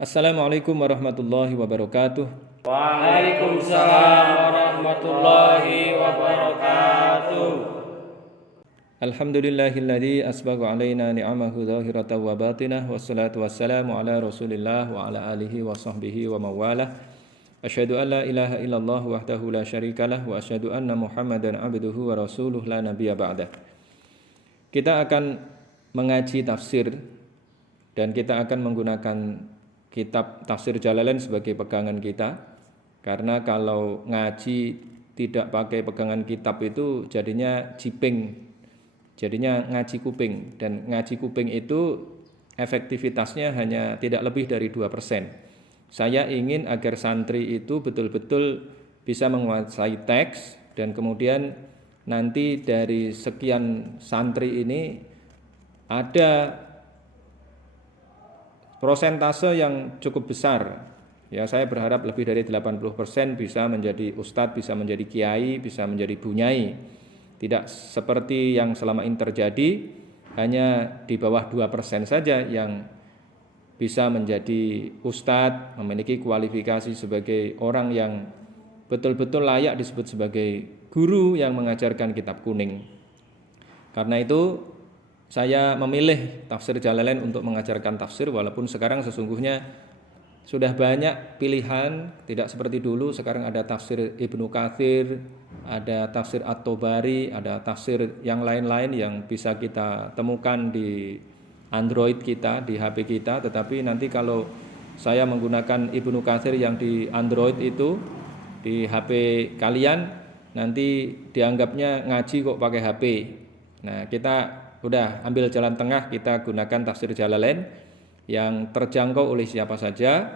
Assalamualaikum warahmatullahi wabarakatuh. Waalaikumsalam warahmatullahi wabarakatuh. Alhamdulillahilladzi asbagha alaina ni'amahu zahiratan wa batinah, wassalatu wassalamu ala Rasulillah wa ala alihi wa sahbihi wa mawalah. Asyhadu an la ilaha illallah wahdahu la syarikalah wa asyhadu anna Muhammadan abduhu wa rasuluh la nabiyya ba'dah. Kita akan mengaji tafsir dan kita akan menggunakan kitab Tafsir Jalalain sebagai pegangan kita, karena kalau ngaji tidak pakai pegangan kitab itu jadinya jiping, jadinya ngaji kuping, dan ngaji kuping itu efektivitasnya hanya tidak lebih dari 2%. Saya ingin agar santri itu betul-betul bisa menguasai teks, dan kemudian nanti dari sekian santri ini ada prosentase yang cukup besar. Ya, saya berharap lebih dari 80% bisa menjadi ustadz, bisa menjadi kiai, bisa menjadi bunyai. Tidak seperti yang selama ini terjadi, hanya di bawah 2% saja yang bisa menjadi ustadz, memiliki kualifikasi sebagai orang yang betul-betul layak disebut sebagai guru yang mengajarkan kitab kuning. Karena itu saya memilih Tafsir Jalalain untuk mengajarkan tafsir, walaupun sekarang sesungguhnya sudah banyak pilihan, tidak seperti dulu. Sekarang ada tafsir Ibnu Katsir, ada tafsir At-Tabari, ada tafsir yang lain-lain yang bisa kita temukan di Android kita, di HP kita. Tetapi nanti kalau saya menggunakan Ibnu Katsir yang di Android itu, di HP kalian, nanti dianggapnya ngaji kok pakai HP. Nah, kita udah ambil jalan tengah, kita gunakan Tafsir Jalalain yang terjangkau oleh siapa saja,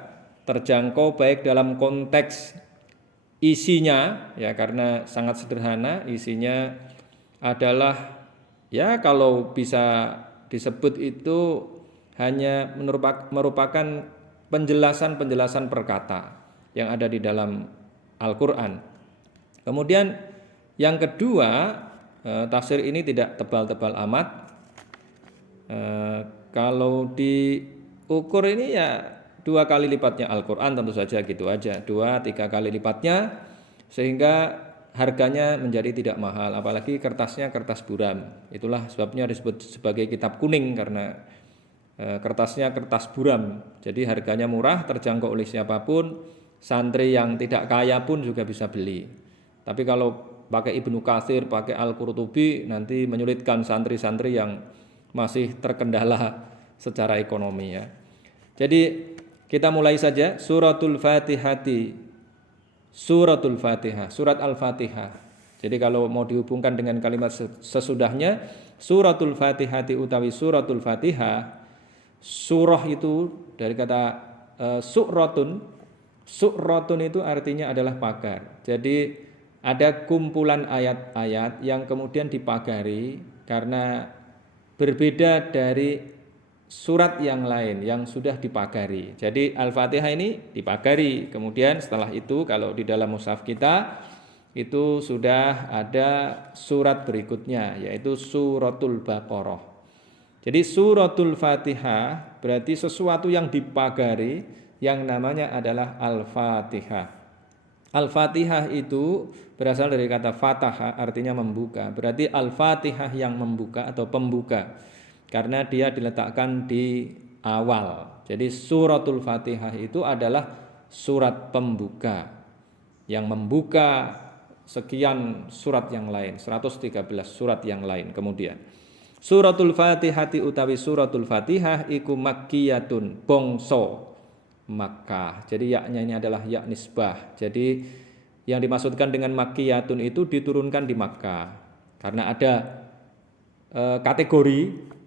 terjangkau baik dalam konteks isinya, ya, karena sangat sederhana. Isinya adalah, ya, kalau bisa disebut itu hanya merupakan penjelasan-penjelasan perkata yang ada di dalam Al-Quran. Kemudian yang kedua, tafsir ini tidak tebal-tebal amat. Kalau diukur ini ya 2 kali lipatnya Al-Quran, tentu saja gitu aja, 2-3 kali lipatnya, sehingga harganya menjadi tidak mahal. Apalagi kertasnya kertas buram. Itulah sebabnya disebut sebagai kitab kuning, karena kertasnya kertas buram. Jadi harganya murah, terjangkau oleh siapapun. Santri yang tidak kaya pun juga bisa beli. Tapi kalau pakai Ibnu Katsir, pakai Al-Qurtubi, nanti menyulitkan santri-santri yang masih terkendala secara ekonomi, ya. Jadi kita mulai saja suratul Fatihati. Suratul Fatihah, surat Al-Fatihah. Jadi kalau mau dihubungkan dengan kalimat sesudahnya, suratul Fatihati utawi suratul Fatihah. Surah itu dari kata su'ratun. Su'ratun itu artinya adalah pagar. Jadi ada kumpulan ayat-ayat yang kemudian dipagari karena berbeda dari surat yang lain yang sudah dipagari. Jadi Al-Fatihah ini dipagari. Kemudian setelah itu kalau di dalam mushaf kita itu sudah ada surat berikutnya, yaitu suratul Baqarah. Jadi suratul Fatihah berarti sesuatu yang dipagari, yang namanya adalah Al-Fatihah. Al-Fatihah itu berasal dari kata fataha, artinya membuka. Berarti Al-Fatihah yang membuka atau pembuka, karena dia diletakkan di awal. Jadi suratul Fatihah itu adalah surat pembuka yang membuka sekian surat yang lain, 113 surat yang lain. Kemudian suratul Fatihati utawi suratul Fatihah iku makkiyatun, bangsa Makkah. Jadi yaknya ini adalah yak nisbah. Jadi yang dimaksudkan dengan makkiyatun itu diturunkan di Makkah. Karena ada kategori.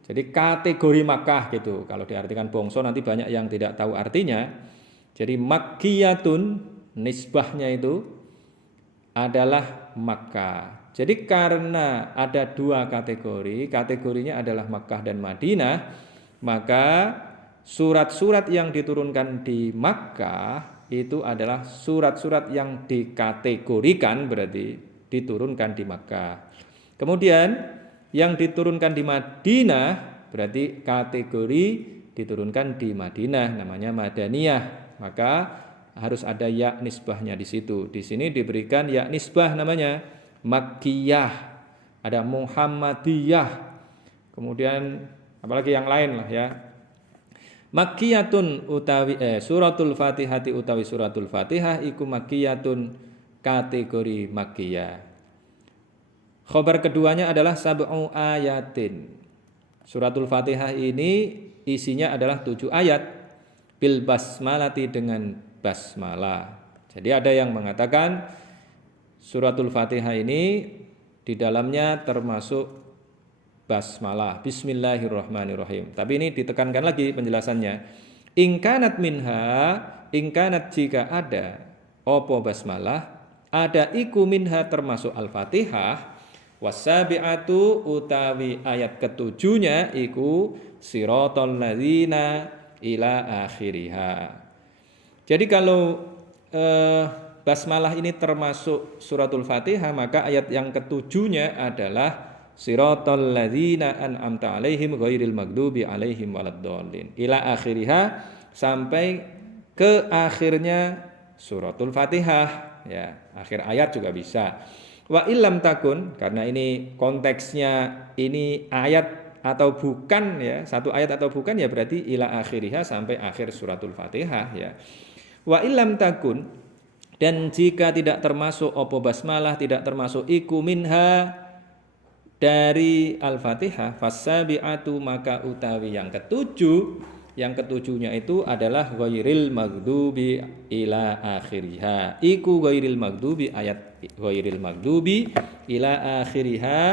Jadi kategori Makkah gitu. Kalau diartikan bangsa nanti banyak yang tidak tahu artinya. Jadi makkiyatun nisbahnya itu adalah Makkah. Jadi karena ada 2 kategori, kategorinya adalah Makkah dan Madinah, maka surat-surat yang diturunkan di Makkah itu adalah surat-surat yang dikategorikan, berarti diturunkan di Makkah. Kemudian yang diturunkan di Madinah berarti kategori diturunkan di Madinah, namanya Madaniyah. Maka harus ada ya nisbahnya di situ. Di sini diberikan ya nisbah namanya Makkiyah, ada Muhammadiyah. Kemudian apalagi yang lain lah ya. Makkiyatun utawi suratul Fatihati utawi suratul Fatihah iku makkiyatun kategori makkiyah. Khobar keduanya adalah sab'u ayatin. Suratul Fatihah ini isinya adalah 7 ayat bil basmalati dengan basmalah. Jadi ada yang mengatakan suratul Fatihah ini di dalamnya termasuk basmalah, bismillahirrahmanirrahim. Tapi ini ditekankan lagi penjelasannya. Ingkanat jika ada opo basmalah, ada iku minha termasuk al-Fatihah, wasabi'atu utawi ayat ketujuhnya iku siratal ladzina ila akhiriha. Jadi kalau basmalah ini termasuk suratul Fatihah, maka ayat yang ketujuhnya adalah siratal ladzina an'amta 'alaihim ghairil maghdubi 'alaihim waladdallin ila akhiriha, sampai ke akhirnya suratul Fatihah ya, akhir ayat juga bisa. Wa illam takun, karena ini konteksnya ini ayat atau bukan ya, satu ayat atau bukan ya, berarti ila akhiriha sampai akhir suratul Fatihah ya. Wa illam takun, dan jika tidak termasuk opo basmalah, tidak termasuk iku minha dari Al-Fatihah, fasabi'atu maka utawi yang ketujuhnya itu adalah ghairil maghdubi ila akhiriha. Iku ghairil maghdubi, ayat ghairil maghdubi ila akhiriha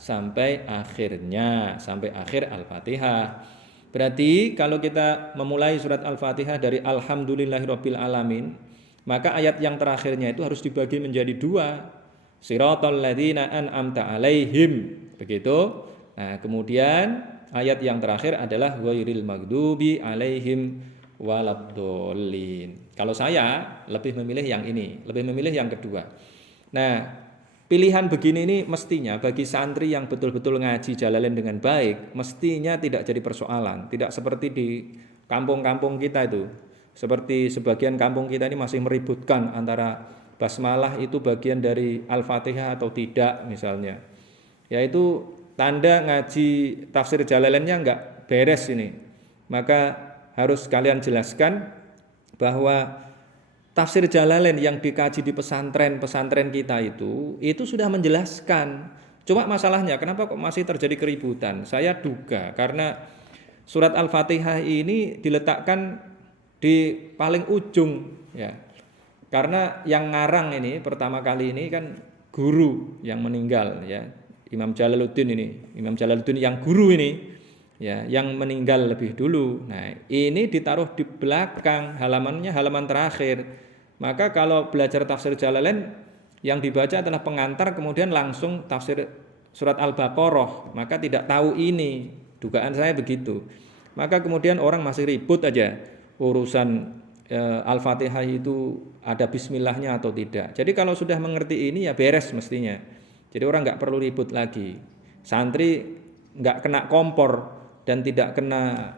sampai akhirnya, sampai akhir Al-Fatihah. Berarti kalau kita memulai surat Al-Fatihah dari alhamdulillahirabbil alamin, maka ayat yang terakhirnya itu harus dibagi menjadi 2. Siratal ladzina an'amta 'alaihim. Begitu. Nah, kemudian ayat yang terakhir adalah ghairil maghdubi 'alaihim waladdallin. Kalau saya lebih memilih yang ini, lebih memilih yang kedua. Nah, pilihan begini ini mestinya bagi santri yang betul-betul ngaji Jalalain dengan baik, mestinya tidak jadi persoalan, tidak seperti di kampung-kampung kita itu. Seperti sebagian kampung kita ini masih meributkan antara basmalah itu bagian dari Al-Fatihah atau tidak misalnya. Yaitu tanda ngaji tafsir Jalalainnya enggak beres ini. Maka harus kalian jelaskan bahwa tafsir Jalalain yang dikaji di pesantren-pesantren kita itu sudah menjelaskan. Cuma masalahnya kenapa kok masih terjadi keributan? Saya duga karena surat Al-Fatihah ini diletakkan di paling ujung ya. Karena yang ngarang ini pertama kali ini kan guru yang meninggal ya, Imam Jalaluddin yang guru ini ya, yang meninggal lebih dulu. Nah, ini ditaruh di belakang, halamannya halaman terakhir. Maka kalau belajar tafsir Jalalain yang dibaca adalah pengantar kemudian langsung tafsir surat Al-Baqarah, maka tidak tahu ini. Dugaan saya begitu. Maka kemudian orang masih ribut aja urusan Al-Fatihah itu ada bismillahnya atau tidak. Jadi kalau sudah mengerti ini ya beres mestinya. Jadi orang nggak perlu ribut lagi. Santri nggak kena kompor dan tidak kena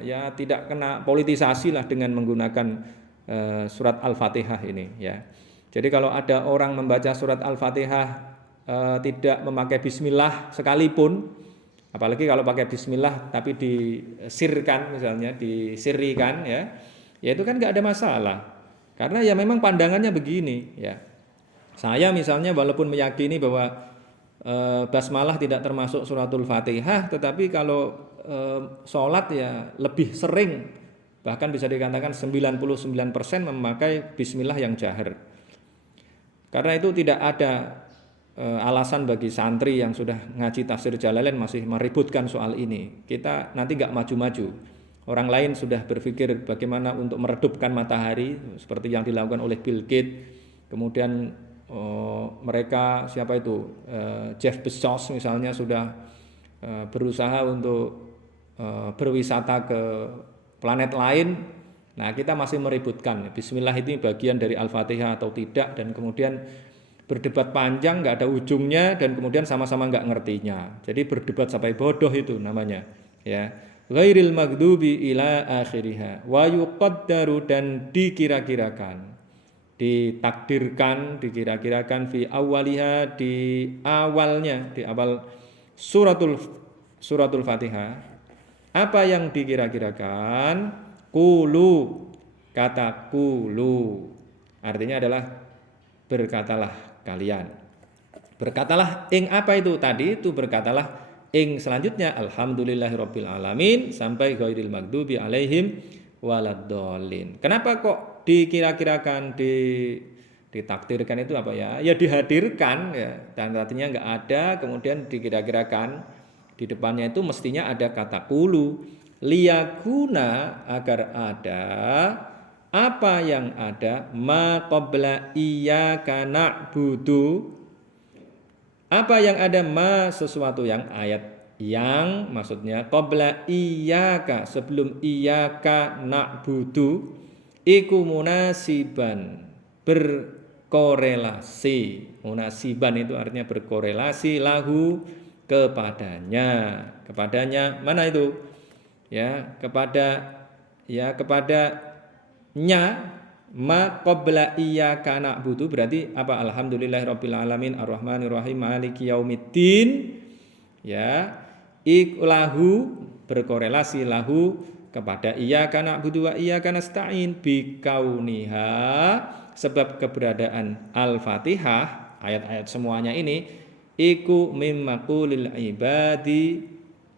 ya tidak kena politisasi lah dengan menggunakan surat Al-Fatihah ini ya. Jadi kalau ada orang membaca surat Al-Fatihah tidak memakai bismillah sekalipun, apalagi kalau pakai bismillah tapi disirkan misalnya, disirikan ya itu kan nggak ada masalah. Karena ya memang pandangannya begini ya. Saya misalnya walaupun meyakini bahwa basmalah tidak termasuk suratul Fatihah, tetapi kalau sholat ya lebih sering, bahkan bisa dikatakan 99% memakai bismillah yang jahar. Karena itu tidak ada alasan bagi santri yang sudah ngaji tafsir Jalalain masih meributkan soal ini. Kita nanti nggak maju-maju. Orang lain sudah berpikir bagaimana untuk meredupkan matahari seperti yang dilakukan oleh Bill Gates. Kemudian mereka siapa itu Jeff Bezos misalnya sudah berusaha untuk berwisata ke planet lain. Nah, kita masih meributkan bismillah ini bagian dari Al-Fatihah atau tidak, dan kemudian berdebat panjang nggak ada ujungnya dan kemudian sama-sama nggak ngertinya. Jadi berdebat sampai bodoh itu namanya ya. ghairil maghdubi ila akhiriha wa yuqaddaru dan dikira-kirakan, ditakdirkan, dikira-kirakan fi awaliha di awalnya, di awal suratul Fatihah. Apa yang dikira-kirakan? Qulu, kata qulu artinya adalah berkatalah kalian. Berkatalah ing apa itu tadi? Itu berkatalah ing selanjutnya alhamdulillahirabbil alamin sampai ghairil maghdubi alaihim waladdallin. Kenapa kok dikira-kirakan, ditakdirkan itu apa ya? Ya dihadirkan ya, dan artinya enggak ada kemudian dikira-kirakan. Di depannya itu mestinya ada kata qulu, liyakuna agar ada apa yang ada ma qabla iyyaka na'budu, apa yang ada ma sesuatu yang ayat yang maksudnya qabla iyyaka sebelum iyyaka na'budu iku munasiban berkorelasi. Munasiban itu artinya berkorelasi lahu kepadanya mana itu ya kepadanya ma qabla iyyaka na'budu berarti apa? Alhamdulillahirabbil alamin arrahmanirrahim maliki yaumiddin ya lahu berkorelasi lahu kepada iyyaka na'budu wa iyyaka nasta'in bikauniha sebab keberadaan Al-Fatihah ayat-ayat semuanya ini iku mimmakulil ibadi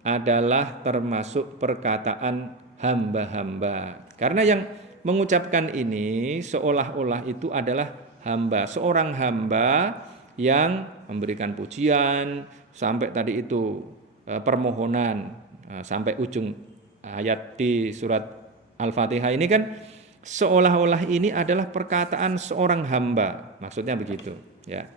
adalah termasuk perkataan hamba-hamba. Karena yang mengucapkan ini seolah-olah itu adalah hamba, seorang hamba yang memberikan pujian sampai tadi itu permohonan sampai ujung ayat di surat Al-Fatihah ini kan seolah-olah ini adalah perkataan seorang hamba. Maksudnya begitu, ya.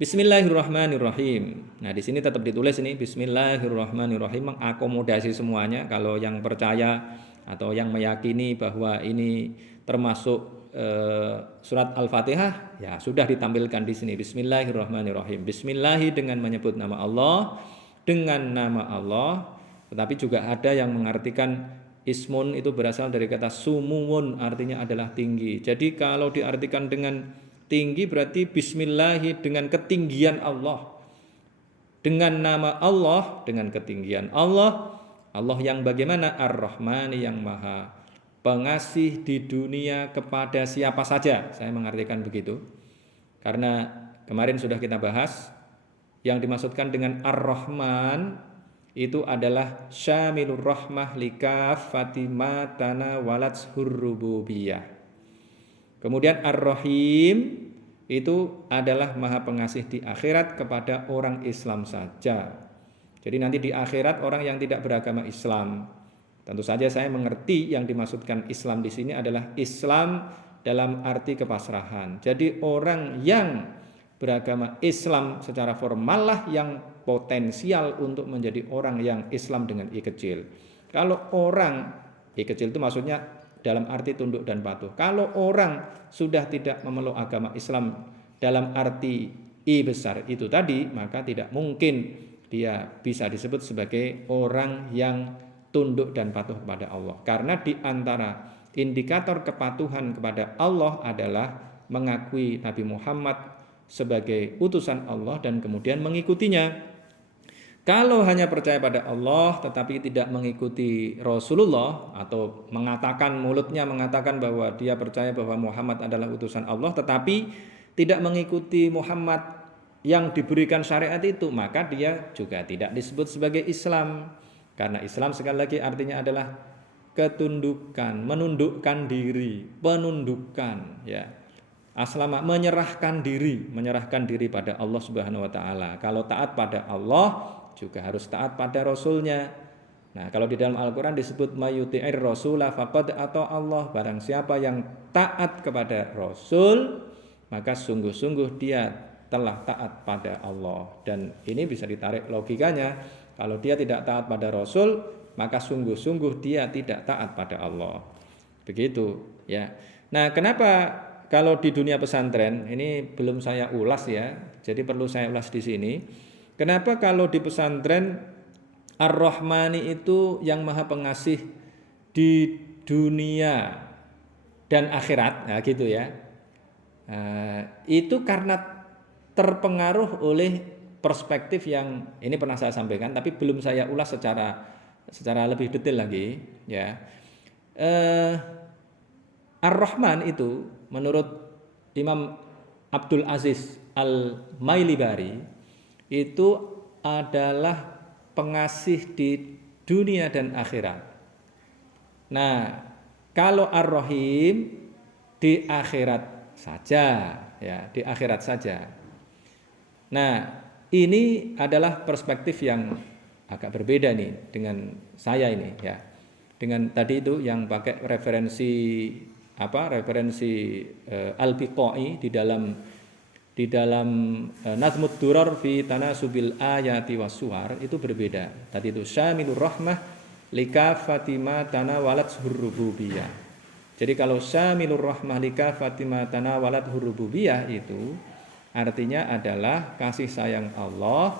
Bismillahirrahmanirrahim. Nah, di sini tetap ditulis ini Bismillahirrahmanirrahim mengakomodasi semuanya. Kalau yang percaya atau yang meyakini bahwa ini termasuk surat Al-Fatihah, ya sudah ditampilkan di sini Bismillahirrahmanirrahim. Bismillahi dengan menyebut nama Allah, dengan nama Allah. Tetapi juga ada yang mengartikan ismun itu berasal dari kata sumumun artinya adalah tinggi. Jadi kalau diartikan dengan tinggi berarti bismillahi dengan ketinggian Allah. Dengan nama Allah, dengan ketinggian Allah. Allah yang bagaimana? Ar-Rahmani yang maha pengasih di dunia kepada siapa saja. Saya mengartikan begitu. Karena kemarin sudah kita bahas yang dimaksudkan dengan Ar-Rahman itu adalah syamilur rahmah likafati ma tanawalats hurrububiyah. Kemudian Ar-Rahim itu adalah maha pengasih di akhirat kepada orang Islam saja. Jadi nanti di akhirat orang yang tidak beragama Islam. Tentu saja saya mengerti yang dimaksudkan Islam di sini adalah Islam dalam arti kepasrahan. Jadi orang yang beragama Islam secara formal lah yang potensial untuk menjadi orang yang Islam dengan I kecil. Kalau orang I kecil itu maksudnya dalam arti tunduk dan patuh. Kalau orang sudah tidak memeluk agama Islam dalam arti I besar itu tadi, maka tidak mungkin dia bisa disebut sebagai orang yang tunduk dan patuh kepada Allah. Karena di antara indikator kepatuhan kepada Allah adalah mengakui Nabi Muhammad sebagai utusan Allah dan kemudian mengikutinya. Kalau hanya percaya pada Allah tetapi tidak mengikuti Rasulullah atau mengatakan mulutnya mengatakan bahwa dia percaya bahwa Muhammad adalah utusan Allah tetapi tidak mengikuti Muhammad yang diberikan syariat itu, maka dia juga tidak disebut sebagai Islam. Karena Islam sekali lagi artinya adalah ketundukan, menundukkan diri, penundukan ya. Aslama menyerahkan diri pada Allah Subhanahu wa taala. Kalau taat pada Allah juga harus taat pada Rasulnya. Nah, kalau di dalam Al-Quran disebut mayuti'ir rasulah faqad atau Allah. Barang siapa yang taat kepada Rasul, maka sungguh-sungguh dia telah taat pada Allah. Dan ini bisa ditarik logikanya. Kalau dia tidak taat pada Rasul, maka sungguh-sungguh dia tidak taat pada Allah. Begitu ya. Nah, kenapa kalau di dunia pesantren ini belum saya ulas ya. Jadi perlu saya ulas di sini. Kenapa kalau di pesantren Ar-Rahmani itu yang maha pengasih di dunia dan akhirat, nah gitu ya. Itu karena terpengaruh oleh perspektif yang ini pernah saya sampaikan, tapi belum saya ulas secara lebih detail lagi, ya. Ar-Rahman itu menurut Imam Abdul Aziz Al-Mailibari itu adalah pengasih di dunia dan akhirat. Nah, kalau Ar-Rahim di akhirat saja, ya, di akhirat saja. Nah, ini adalah perspektif yang agak berbeda nih dengan saya ini, ya. Dengan tadi itu yang pakai referensi Al-Biqai di dalam Nazmud Durar fi Tanasubil Ayati was-Suwar itu berbeda. Tadi itu syamilur rahmah likafati ma tanawalat hurrububiyah. Jadi kalau syamilur rahmah likafati ma tanawalat hurrububiyah itu artinya adalah kasih sayang Allah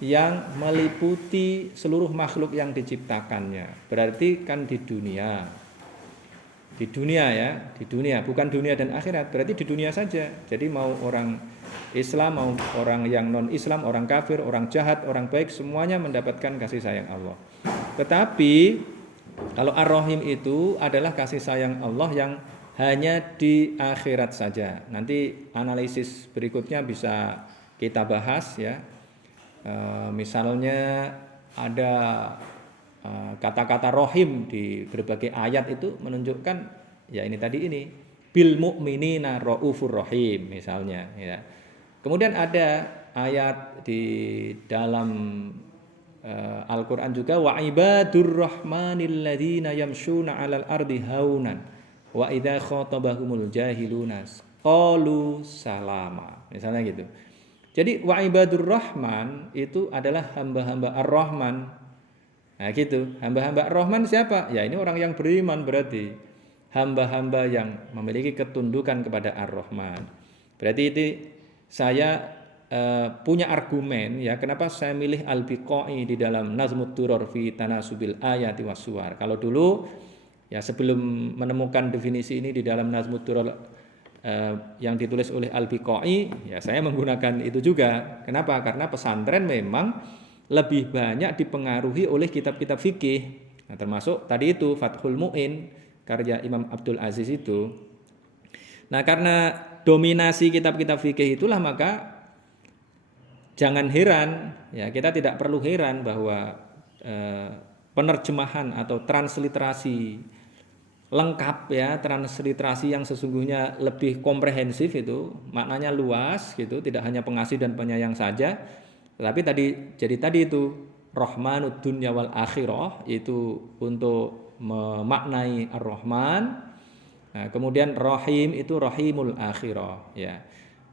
yang meliputi seluruh makhluk yang diciptakannya. Berarti kan di dunia ya, di dunia, bukan dunia dan akhirat, berarti di dunia saja. Jadi mau orang Islam, mau orang yang non Islam, orang kafir, orang jahat, orang baik, semuanya mendapatkan kasih sayang Allah. Tetapi kalau Ar-Rahim itu adalah kasih sayang Allah yang hanya di akhirat saja. Nanti analisis berikutnya bisa kita bahas ya. Misalnya ada kata-kata rohim di berbagai ayat itu menunjukkan ya ini bil mu'minina raufur rahim misalnya ya. Kemudian ada ayat di dalam Al-Qur'an juga wa ibadur rahmanil ladzina yamshuna 'alal ardi haunan wa idza khatabahumul jahiluna qalu salama misalnya gitu. Jadi wa ibadur rahman itu adalah hamba-hamba Ar-Rahman. Nah gitu, hamba-hamba Ar-Rahman siapa? Ya ini orang yang beriman berarti. Hamba-hamba yang memiliki ketundukan kepada Ar-Rahman. Berarti itu saya punya argumen ya kenapa saya milih Al-Biqai di dalam Nazmud Durar fi Tanasubil Ayati was-Suwar. Kalau dulu ya sebelum menemukan definisi ini di dalam Nazmud Durar yang ditulis oleh Al-Biqai, ya saya menggunakan itu juga. Kenapa? Karena pesantren memang lebih banyak dipengaruhi oleh kitab-kitab fikih. Nah, termasuk tadi itu Fathul Mu'in karya Imam Abdul Aziz itu. Nah, karena dominasi kitab-kitab fikih itulah maka jangan heran ya, kita tidak perlu heran bahwa penerjemahan atau transliterasi lengkap ya, transliterasi yang sesungguhnya lebih komprehensif itu, maknanya luas gitu, tidak hanya pengasih dan penyayang saja. Tapi tadi itu Rahmanud dunya wal akhirah itu untuk memaknai Ar-Rahman. Nah, kemudian Rahim itu Rahimul akhirah ya.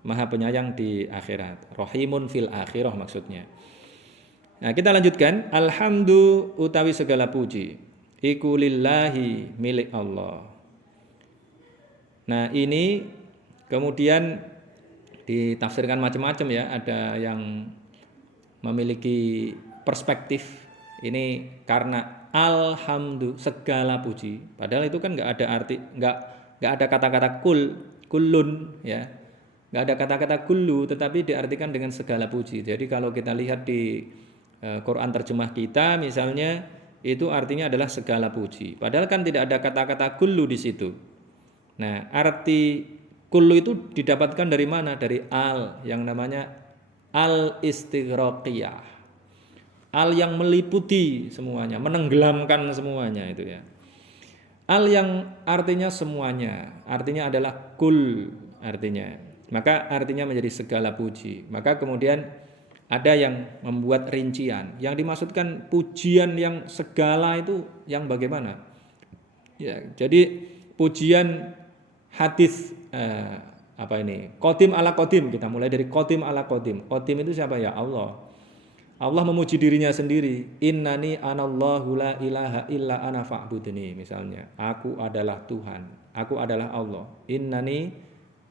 Maha penyayang di akhirat. Rahimun fil akhirah maksudnya. Nah, kita lanjutkan. Alhamdu utawi segala puji iku lillahi milik Allah. Nah, ini kemudian ditafsirkan macam-macam ya. Ada yang memiliki perspektif ini karena alhamdulillah segala puji, padahal itu kan nggak ada arti, nggak ada kata-kata kullun ya, nggak ada kata-kata kullu, tetapi diartikan dengan segala puji. Jadi kalau kita lihat di Quran terjemah kita misalnya itu artinya adalah segala puji, padahal kan tidak ada kata-kata kullu di situ. Nah, arti kullu itu didapatkan dari mana? Dari al yang namanya al-istighraqiyah, al yang meliputi semuanya, menenggelamkan semuanya itu ya. Al yang artinya semuanya, artinya adalah kul artinya. Maka artinya menjadi segala puji. Maka kemudian ada yang membuat rincian. Yang dimaksudkan pujian yang segala itu yang bagaimana? Ya, jadi pujian hadis Qadim ala Qadim, kita mulai dari Qadim ala Qadim. Qadim itu siapa ya? Allah. Allah memuji dirinya sendiri. Innani anallahu la ilaha illa ana fa'budni misalnya. Aku adalah Tuhan. Aku adalah Allah. Innani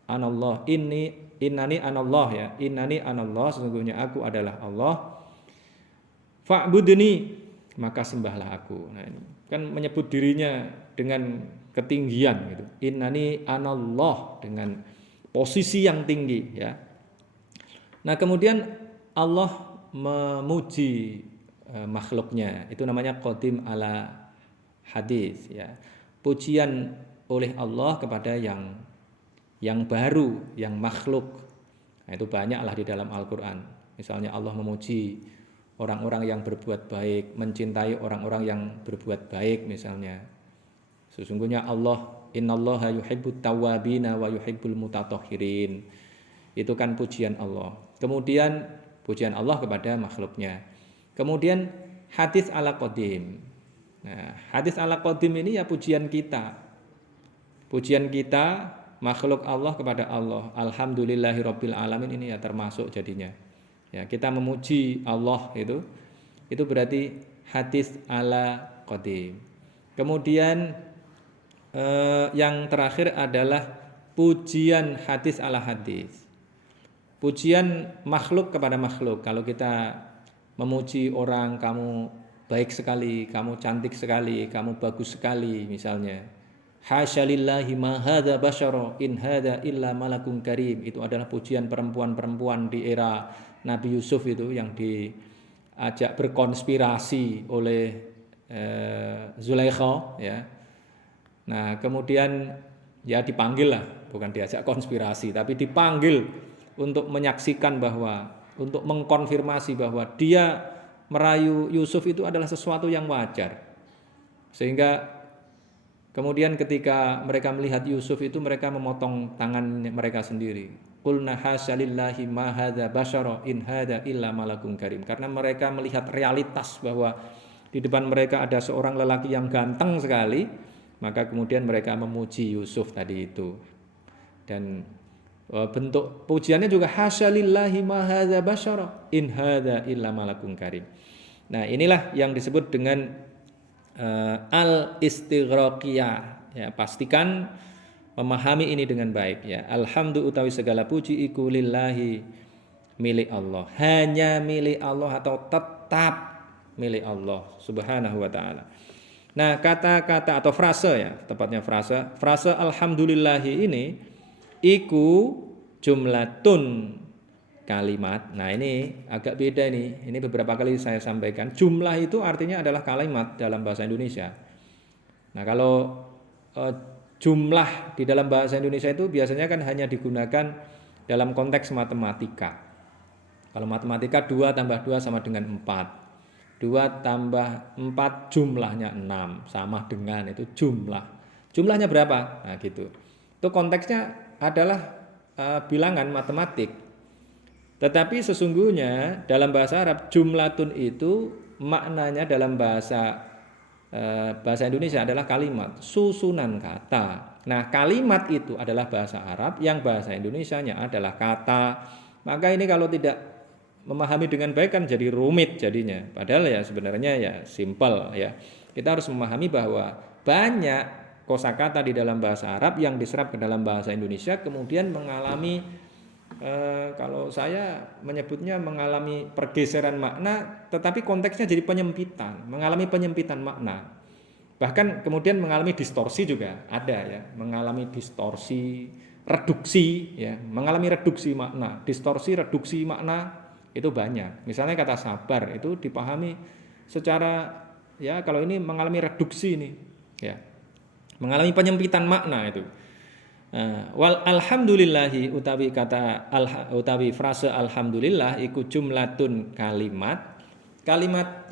anallah. Innani anallah ya. Innani anallah, sesungguhnya aku adalah Allah. Fa'budni, maka sembahlah aku. Nah ini kan menyebut dirinya dengan ketinggian gitu. Innani anallah, dengan posisi yang tinggi ya. Nah kemudian Allah memuji makhluknya, itu namanya qadim ala hadis ya. Pujian oleh Allah kepada yang baru, yang makhluk. Nah, itu banyaklah di dalam Al-Qur'an. Misalnya Allah memuji orang-orang yang berbuat baik, mencintai orang-orang yang berbuat baik misalnya. Sesungguhnya Allah, innallaha yuhibbut tawwabina wa yuhibbul mutatahhirin. Itu kan pujian Allah. Kemudian pujian Allah kepada makhluknya. Kemudian hadis ala qadim. Nah, hadis ala qadim ini ya pujian kita. Pujian kita makhluk Allah kepada Allah. Alhamdulillahirabbil alamin, ini ya termasuk jadinya. Ya, kita memuji Allah itu berarti hadis ala qadim. Kemudian yang terakhir adalah pujian hadis ala hadis. Pujian makhluk kepada makhluk. Kalau kita memuji orang, kamu baik sekali, kamu cantik sekali, kamu bagus sekali misalnya. Hasyalillahi ma hadza basyara in hadza illa malakun karim. Itu adalah pujian perempuan-perempuan di era Nabi Yusuf itu yang diajak berkonspirasi oleh Zulaikha ya. Nah, kemudian ya dipanggil lah, bukan diajak konspirasi, tapi dipanggil untuk menyaksikan bahwa, untuk mengkonfirmasi bahwa dia merayu Yusuf itu adalah sesuatu yang wajar. Sehingga kemudian ketika mereka melihat Yusuf itu, mereka memotong tangan mereka sendiri. Qulna hasyalillahi ma hadza basyara in hadza illa malakun karim. Karena mereka melihat realitas bahwa di depan mereka ada seorang lelaki yang ganteng sekali, maka kemudian mereka memuji Yusuf tadi itu. Dan bentuk pujiannya juga hasyalillahi ma hadza basyara in hadza illa malakun karim. Nah, inilah yang disebut dengan al-istighraqiyah ya. Pastikan memahami ini dengan baik ya. Alhamdu utawi segala puji iku lillahi, milik Allah, hanya milik Allah atau tetap milik Allah Subhanahu wa taala. Nah, kata-kata atau frase ya, tepatnya frase alhamdulillahi ini iku jumlatun kalimat. Nah, ini agak beda nih. Ini beberapa kali saya sampaikan. Jumlah itu artinya adalah kalimat dalam bahasa Indonesia. Nah, kalau jumlah di dalam bahasa Indonesia itu biasanya kan hanya digunakan dalam konteks matematika. Kalau matematika 2 tambah 2 sama dengan 4. 2 tambah 4 jumlahnya 6, sama dengan itu jumlah. Jumlahnya berapa? Nah, gitu. Itu konteksnya adalah bilangan matematik. Tetapi sesungguhnya dalam bahasa Arab jumlatun itu maknanya dalam bahasa Indonesia adalah kalimat, susunan kata. Nah, kalimat itu adalah bahasa Arab, yang bahasa Indonesianya adalah kata. Maka ini kalau tidak memahami dengan baik kan jadi rumit jadinya. Padahal ya sebenarnya ya simpel ya. Kita harus memahami bahwa banyak kosakata di dalam bahasa Arab yang diserap ke dalam bahasa Indonesia kemudian mengalami kalau saya menyebutnya mengalami pergeseran makna, tetapi konteksnya jadi penyempitan, mengalami penyempitan makna. Bahkan kemudian mengalami distorsi juga ada ya, mengalami distorsi, reduksi ya, mengalami reduksi makna, distorsi, reduksi makna. Itu banyak. Misalnya kata sabar itu dipahami secara ya, kalau ini mengalami reduksi nih ya, mengalami penyempitan makna itu. Wal alhamdulillahi utawi kata utawi frase alhamdulillah iku jumlatun kalimat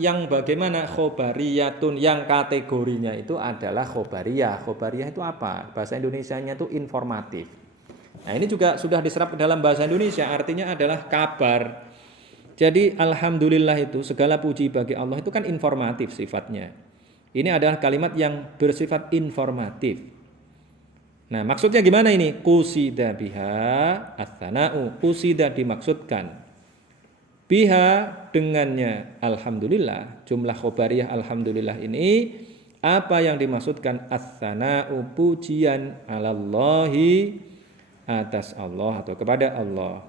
yang bagaimana khobariyatun, yang kategorinya itu adalah khobariyah. Khobariyah itu apa? Bahasa Indonesianya itu informatif. Nah, ini juga sudah diserap ke dalam bahasa Indonesia, artinya adalah kabar. Jadi alhamdulillah itu segala puji bagi Allah itu kan informatif sifatnya. Ini adalah kalimat yang bersifat informatif. Nah, maksudnya gimana ini? Qusida biha ats-tsana'u. Qusida dimaksudkan. Biha dengannya alhamdulillah, jumlah khobariyah alhamdulillah ini apa yang dimaksudkan? Ats-tsana'u, pujian alallahi, atas Allah atau kepada Allah.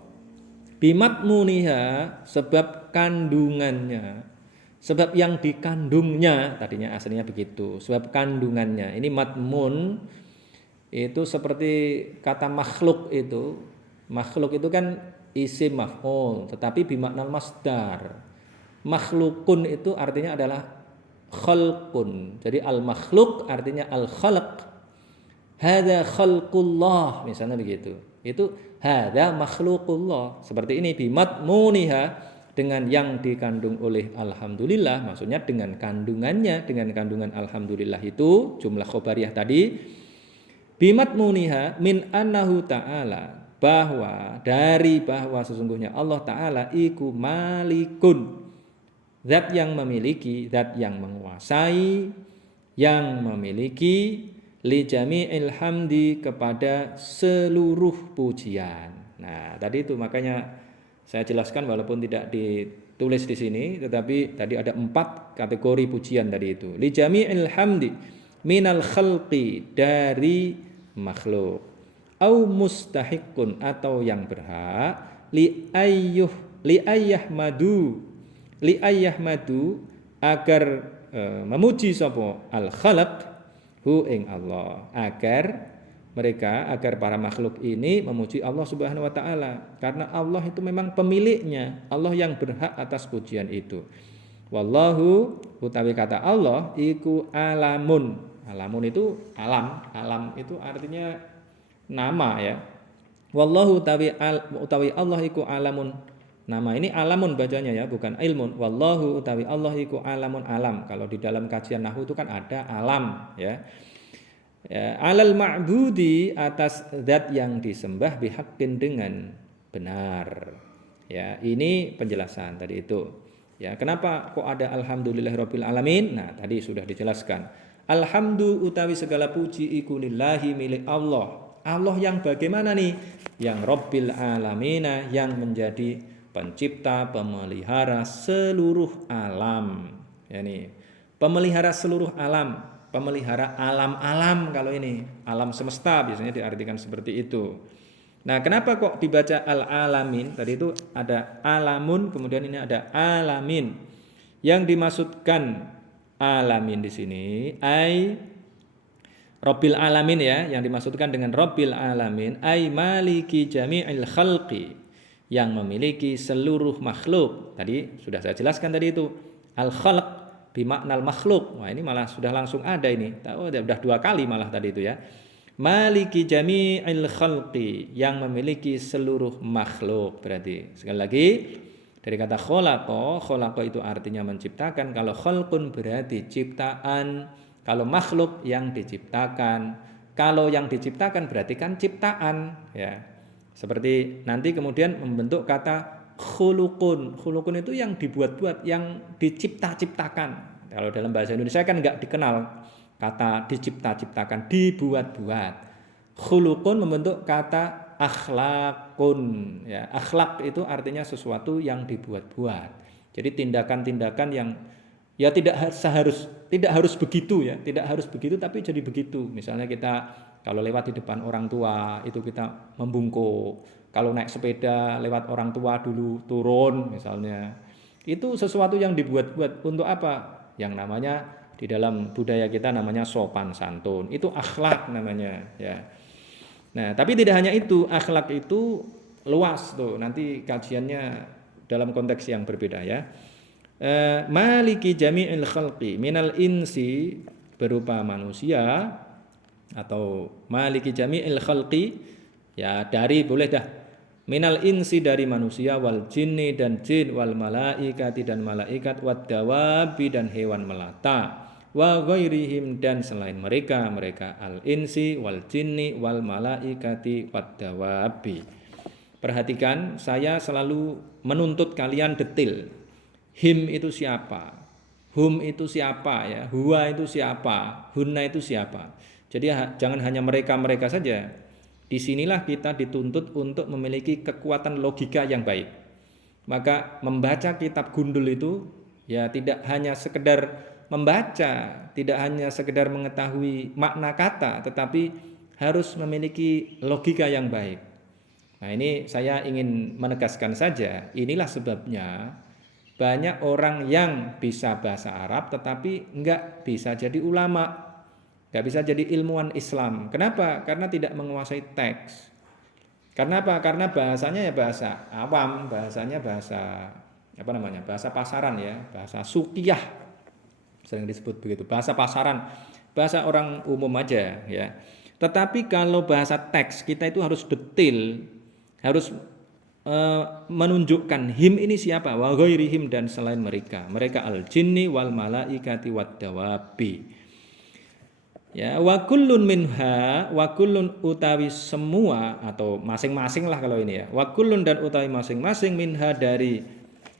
Bimatmuniha, sebab kandungannya, Sebab yang dikandungnya, tadinya aslinya begitu. Sebab kandungannya. Ini madmun itu seperti kata makhluk itu. Makhluk itu kan isim maf'ul, tetapi bimakna masdar. Makhlukun itu artinya adalah khalqun. Jadi al-makhluk artinya al-khalq. Hadza khalqullah, misalnya begitu. Itu hadza makhluqullah. Seperti ini bimatmuniha, dengan yang dikandung oleh alhamdulillah, maksudnya dengan kandungannya, dengan kandungan alhamdulillah itu jumlah khobariyah tadi. Bimatmuniha min annahu ta'ala, bahwa sesungguhnya Allah Ta'ala iku malikun, zat yang memiliki, zat yang menguasai, yang memiliki li jami'il hamdi, kepada seluruh pujian. Nah, tadi itu makanya saya jelaskan walaupun tidak ditulis di sini, tetapi tadi ada 4 kategori pujian tadi itu. Li jami'il hamdi minal khalqi, dari makhluk. Au mustahiqun, atau yang berhak, li ayyahmadu, agar memuji sapa al khalq hu ing Allah, agar para makhluk ini memuji Allah Subhanahu wa taala, karena Allah itu memang pemiliknya, Allah yang berhak atas pujian itu. Wallahu, utawi kata Allah iku alamun. Alamun itu alam itu artinya nama ya. Wallahu utawi Allah iku alamun. Nama ini alamun bacanya ya, bukan ilmun. Wallahu utawi Allah iku alamun, alam. Kalau di dalam kajian nahwu itu kan ada alam ya. Ya, alal ma'budi, atas zat yang disembah, bihaqqin, dengan benar. Ya, ini penjelasan tadi itu. Ya, kenapa kok ada alhamdulillahirabbil alamin? Nah, tadi sudah dijelaskan. Alhamdu utawi segala puji iku lillahi, milik Allah. Allah yang bagaimana nih? Yang rabbil alamina, yang menjadi pencipta, pemelihara seluruh alam. Ya nih, pemelihara seluruh alam. Pemelihara alam-alam, kalau ini alam semesta biasanya diartikan seperti itu. Nah, kenapa kok dibaca al-alamin? Tadi itu ada alamun, kemudian ini ada alamin. Yang dimaksudkan alamin di sini ai Rabbil alamin ya, yang dimaksudkan dengan Rabbil alamin ai maliki jami'il khalqi, yang memiliki seluruh makhluk. Tadi sudah saya jelaskan tadi itu al-khalq bimaknal makhluk. Wah, ini malah sudah langsung ada ini. Udah 2 kali malah tadi itu ya. Maliki jami'il khalqi, yang memiliki seluruh makhluk. Berarti sekali lagi dari kata khalaqa itu artinya menciptakan. Kalau khalqun berarti ciptaan. Kalau makhluk yang diciptakan. Kalau yang diciptakan berarti kan ciptaan ya. Seperti nanti kemudian membentuk kata khulukun. Khulukun itu yang dibuat-buat, yang dicipta-ciptakan. Kalau dalam bahasa Indonesia kan enggak dikenal kata dicipta-ciptakan, dibuat-buat. Khulukun membentuk kata akhlakun ya. Akhlak itu artinya sesuatu yang dibuat-buat. Jadi tindakan-tindakan yang ya tidak harus begitu ya, tidak harus begitu tapi jadi begitu. Misalnya kita kalau lewat di depan orang tua itu kita membungkuk. Kalau naik sepeda lewat orang tua dulu turun misalnya. Itu sesuatu yang dibuat-buat untuk apa? Yang namanya di dalam budaya kita namanya sopan santun. Itu akhlak namanya ya. Nah, tapi tidak hanya itu, akhlak itu luas tuh. Nanti kajiannya dalam konteks yang berbeda ya. Maliki jami'il khalqi minal insi, berupa manusia, atau maliki jami'il khalqi ya, dari boleh dah minal insi, dari manusia, wal jinni, dan jin, wal malaikati, dan malaikat, wad dawabi, dan hewan melata, wa ghairihim, dan selain mereka al insi wal jinni wal malaikati wad dawabi. Perhatikan, saya selalu menuntut kalian detail. Him itu siapa? Hum itu siapa ya? Huwa itu siapa? Hunna itu siapa? Jadi jangan hanya mereka saja. Disinilah kita dituntut untuk memiliki kekuatan logika yang baik. Maka membaca kitab Gundul itu ya tidak hanya sekedar membaca, tidak hanya sekedar mengetahui makna kata, tetapi harus memiliki logika yang baik. Nah, ini saya ingin menegaskan saja, inilah sebabnya Banyak orang yang bisa bahasa Arab tetapi enggak bisa jadi ulama, enggak bisa jadi ilmuwan Islam. Kenapa? Karena tidak menguasai teks. Karena apa? Karena bahasanya ya bahasa awam, bahasanya bahasa apa namanya? Bahasa pasaran ya, bahasa suqiyah sering disebut begitu, bahasa pasaran, bahasa orang umum aja ya. Tetapi kalau bahasa teks kita itu harus detail, harus menunjukkan him ini siapa, wa ghairihim dan selain mereka, mereka al jinni wal malaikati wad dawabi. Ya, wa kullun minha, wa kullun utawi semua atau masing-masing lah kalau ini ya. Wa kullun dan utawi masing-masing minha dari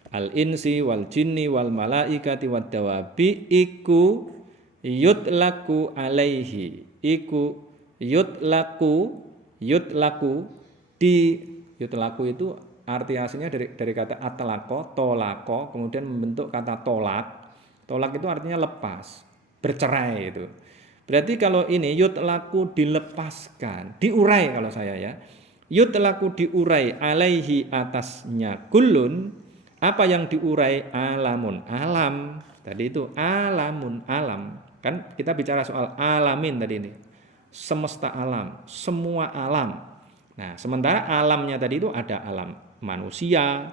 al insi wal jinni wal malaikati wad dawabi iku yutlaku alaihi. Iku yutlaku di yutlaku itu arti aslinya dari kata atlako, tolako, kemudian membentuk kata tolak. Tolak itu artinya lepas, bercerai itu. Berarti kalau ini yutlaku dilepaskan, diurai kalau saya ya. Yutlaku diurai alaihi atasnya kullun, apa yang diurai alamun, alam. Tadi itu alamun, alam. Kan kita bicara soal alamin tadi ini. Semesta alam, semua alam. Nah, sementara alamnya tadi itu ada alam manusia,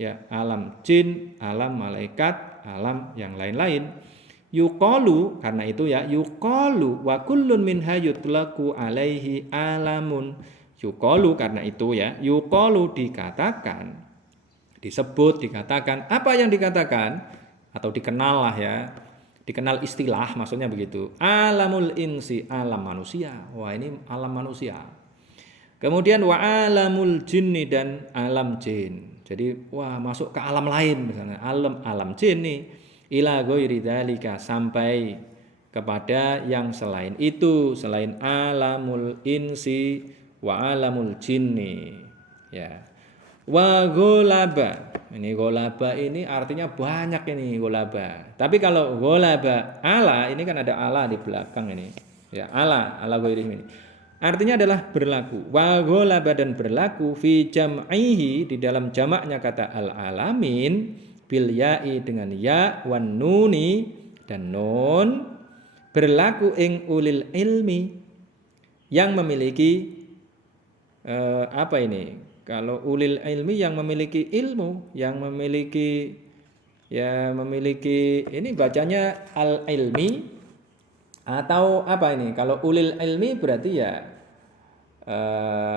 ya, alam jin, alam malaikat, alam yang lain-lain. Yuqalu karena itu ya, yuqalu wa kullun minha yutlaku alaihi alamun. Yuqalu karena itu ya, yuqalu dikatakan, disebut, dikatakan, apa yang dikatakan atau dikenal lah ya. Dikenal istilah maksudnya begitu. Alamul insi, alam manusia. Wah, ini alam manusia. Kemudian wa alamul jinni dan alam jin. Jadi wah masuk ke alam lain misalnya alam jin nih ila ghairi dzalika sampai kepada yang selain itu, selain alamul insi wa alamul jinni. Ya. Wa gholaba. Ini gholaba ini artinya banyak ini gholaba. Tapi kalau gholaba ala ini kan ada ala di belakang ini. Ya, ala ghairi ini. Artinya adalah berlaku. Wa gholaba dan berlaku fi jam'ihi di dalam jamaknya kata al-alamin bil ya'i dengan ya wan nuni dan nun berlaku ing ulil ilmi yang memiliki apa ini? Kalau ulil ilmi yang memiliki ilmu, yang memiliki ini bacanya al-ilmi atau apa ini? Kalau ulil ilmi berarti ya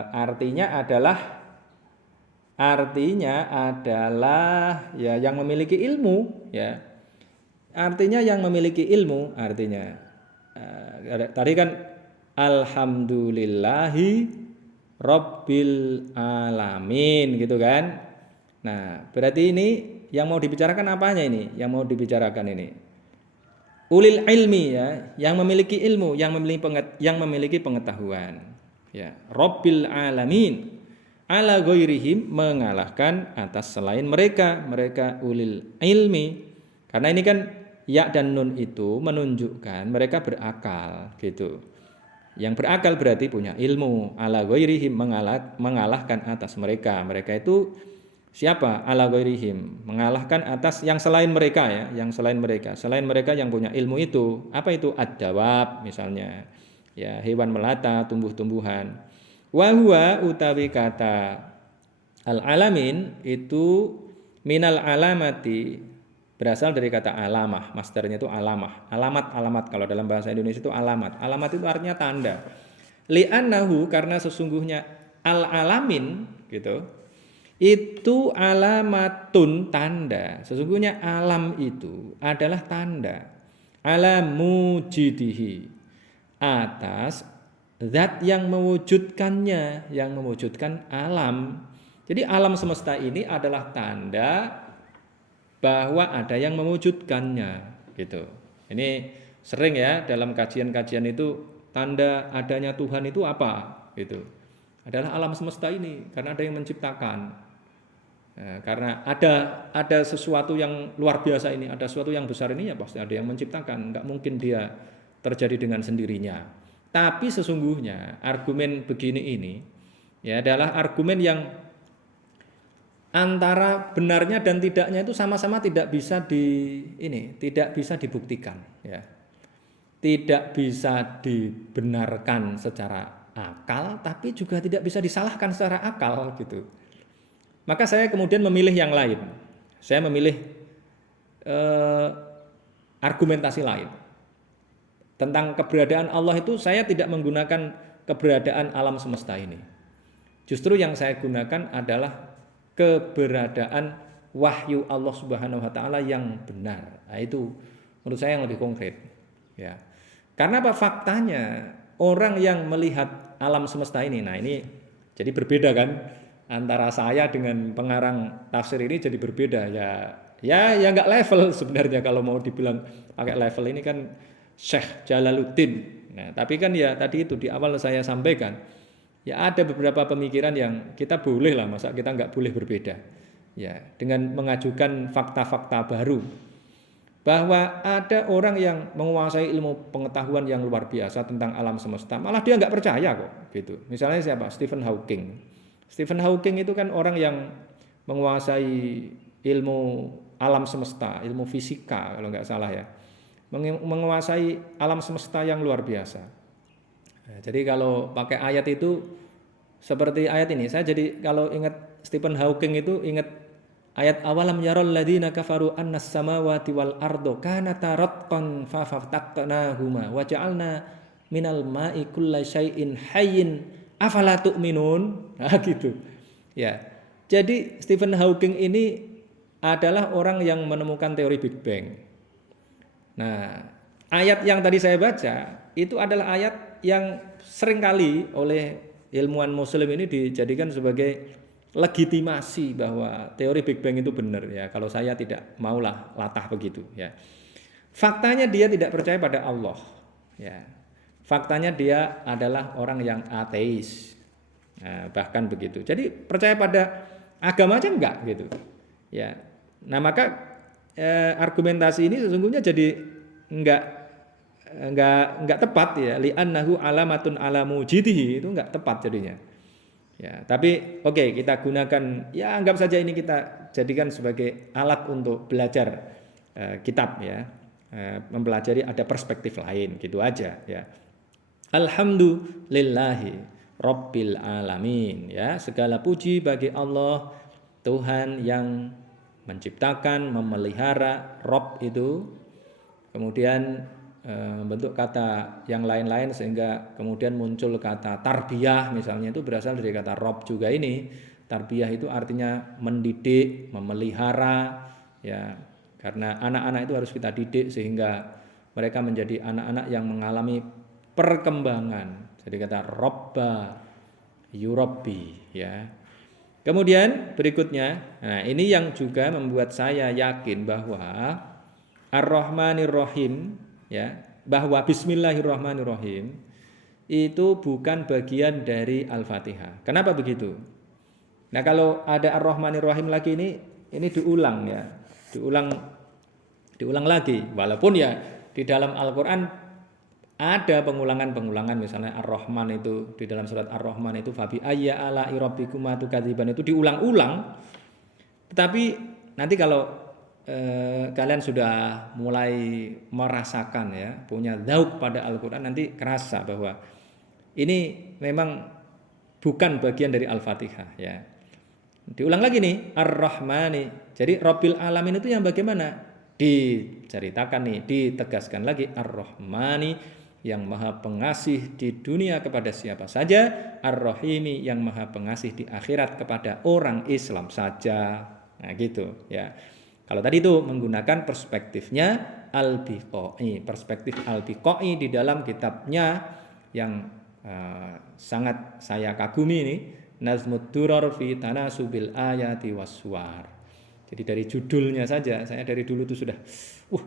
artinya adalah ya yang memiliki ilmu ya. Artinya yang memiliki ilmu artinya tadi kan alhamdulillahi rabbil alamin gitu kan. Nah, berarti ini yang mau dibicarakan apanya ini? Yang mau dibicarakan ini ulil ilmi ya, yang memiliki ilmu, yang memiliki pengetahuan. Ya, Rabbil alamin. Ala ghairihim mengalahkan atas selain mereka ulil ilmi. Karena ini kan ya dan nun itu menunjukkan mereka berakal gitu. Yang berakal berarti punya ilmu. Ala ghairihim mengalahkan atas mereka. Mereka itu siapa? Ala ghairihim, mengalahkan atas yang selain mereka ya, yang selain mereka. Selain mereka yang punya ilmu itu. Apa itu? Ad-dawab misalnya. Ya, hewan melata, tumbuh-tumbuhan. Wa huwa utawi kata al-alamin itu minal alamati berasal dari kata alamah. Masdarnya itu alamah. Alamat kalau dalam bahasa Indonesia itu alamat. Alamat itu artinya tanda. Li'annahu karena sesungguhnya al-alamin gitu. Itu alamatun tanda. Sesungguhnya alam itu adalah tanda. Ala mujidihi atas zat yang mewujudkannya, yang mewujudkan alam. Jadi alam semesta ini adalah tanda bahwa ada yang mewujudkannya gitu. Ini sering ya dalam kajian-kajian itu tanda adanya Tuhan itu apa gitu. Adalah alam semesta ini karena ada yang menciptakan. Karena ada sesuatu yang luar biasa ini, ada sesuatu yang besar ini ya pasti ada yang menciptakan. Enggak mungkin dia terjadi dengan sendirinya. Tapi sesungguhnya argumen begini ini ya adalah argumen yang antara benarnya dan tidaknya itu sama-sama tidak bisa tidak bisa dibuktikan, ya. Tidak bisa dibenarkan secara akal, tapi juga tidak bisa disalahkan secara akal gitu. Maka saya kemudian memilih yang lain. Saya memilih argumentasi lain. Tentang keberadaan Allah itu saya tidak menggunakan keberadaan alam semesta ini. Justru yang saya gunakan adalah keberadaan wahyu Allah Subhanahu wa taala yang benar. Nah, itu menurut saya yang lebih konkret, ya. Karena apa faktanya orang yang melihat alam semesta ini. Nah, ini jadi berbeda kan antara saya dengan pengarang tafsir ini jadi berbeda ya enggak level sebenarnya kalau mau dibilang pakai level ini kan Syekh Jalaluddin. Nah, tapi kan ya tadi itu di awal saya sampaikan ya ada beberapa pemikiran yang kita boleh lah, masa kita nggak boleh berbeda. Ya, dengan mengajukan fakta-fakta baru bahwa ada orang yang menguasai ilmu pengetahuan yang luar biasa tentang alam semesta, malah dia nggak percaya kok, gitu. Misalnya siapa? Stephen Hawking. Stephen Hawking itu kan orang yang menguasai ilmu alam semesta, ilmu fisika kalau nggak salah ya, menguasai alam semesta yang luar biasa. Nah, jadi kalau pakai ayat itu seperti ayat ini, saya jadi kalau ingat Stephen Hawking itu ingat ayat awalam yarol ladina kafaru annas samawati wal ardo kanata ratqan fa faftaqnahuma wa ja'alna minal ma'i kullai syai'in hayyin afala tu'minun. Nah, gitu. Ya. Jadi Stephen Hawking ini adalah orang yang menemukan teori Big Bang. Nah, ayat yang tadi saya baca itu adalah ayat yang seringkali oleh ilmuwan muslim ini dijadikan sebagai legitimasi bahwa teori Big Bang itu benar ya. Kalau saya tidak maulah latah begitu ya. Faktanya dia tidak percaya pada Allah ya. Faktanya dia adalah orang yang ateis. Nah, bahkan begitu. Jadi percaya pada agama aja enggak gitu. Ya. Nah, maka argumentasi ini sesungguhnya jadi enggak tepat ya, li'annahu alamatun ala mujidihi, itu enggak tepat jadinya. Ya, tapi oke, kita gunakan ya anggap saja ini kita jadikan sebagai alat untuk belajar kitab ya. Mempelajari ada perspektif lain gitu aja ya. Alhamdulillahi rabbil alamin ya, segala puji bagi Allah Tuhan yang menciptakan, memelihara. Rob itu kemudian bentuk kata yang lain-lain sehingga kemudian muncul kata tarbiyah misalnya, itu berasal dari kata rob juga ini. Tarbiyah itu artinya mendidik, memelihara ya, karena anak-anak itu harus kita didik sehingga mereka menjadi anak-anak yang mengalami perkembangan. Jadi kata robba yurabbi ya. Kemudian berikutnya, nah ini yang juga membuat saya yakin bahwa Ar-Rahmanir Rahim ya, bahwa Bismillahirrahmanirrahim itu bukan bagian dari Al-Fatihah. Kenapa begitu? Nah, kalau ada Ar-Rahmanirrahim lagi ini diulang ya. Diulang lagi. Walaupun ya di dalam Al-Qur'an ada pengulangan-pengulangan, misalnya Ar-Rahman itu di dalam surat Ar-Rahman itu fabi ayya ala rabbikuma tukadziban itu diulang-ulang. Tetapi nanti kalau kalian sudah mulai merasakan ya, punya dzauq pada Al-Qur'an, nanti kerasa bahwa ini memang bukan bagian dari Al-Fatihah ya. Diulang lagi nih, Ar-Rahmani. Jadi Rabbil Alamin itu yang bagaimana? Diceritakan nih, ditegaskan lagi Ar-Rahmani yang maha pengasih di dunia kepada siapa saja, Ar-Rahimi yang maha pengasih di akhirat kepada orang Islam saja. Nah gitu ya. Kalau tadi itu menggunakan perspektifnya Al-Biqai, perspektif Al-Biqai di dalam kitabnya yang sangat saya kagumi ini, Nazmud Durar fi Tanasubil Ayati Waswar. Jadi dari judulnya saja saya dari dulu itu sudah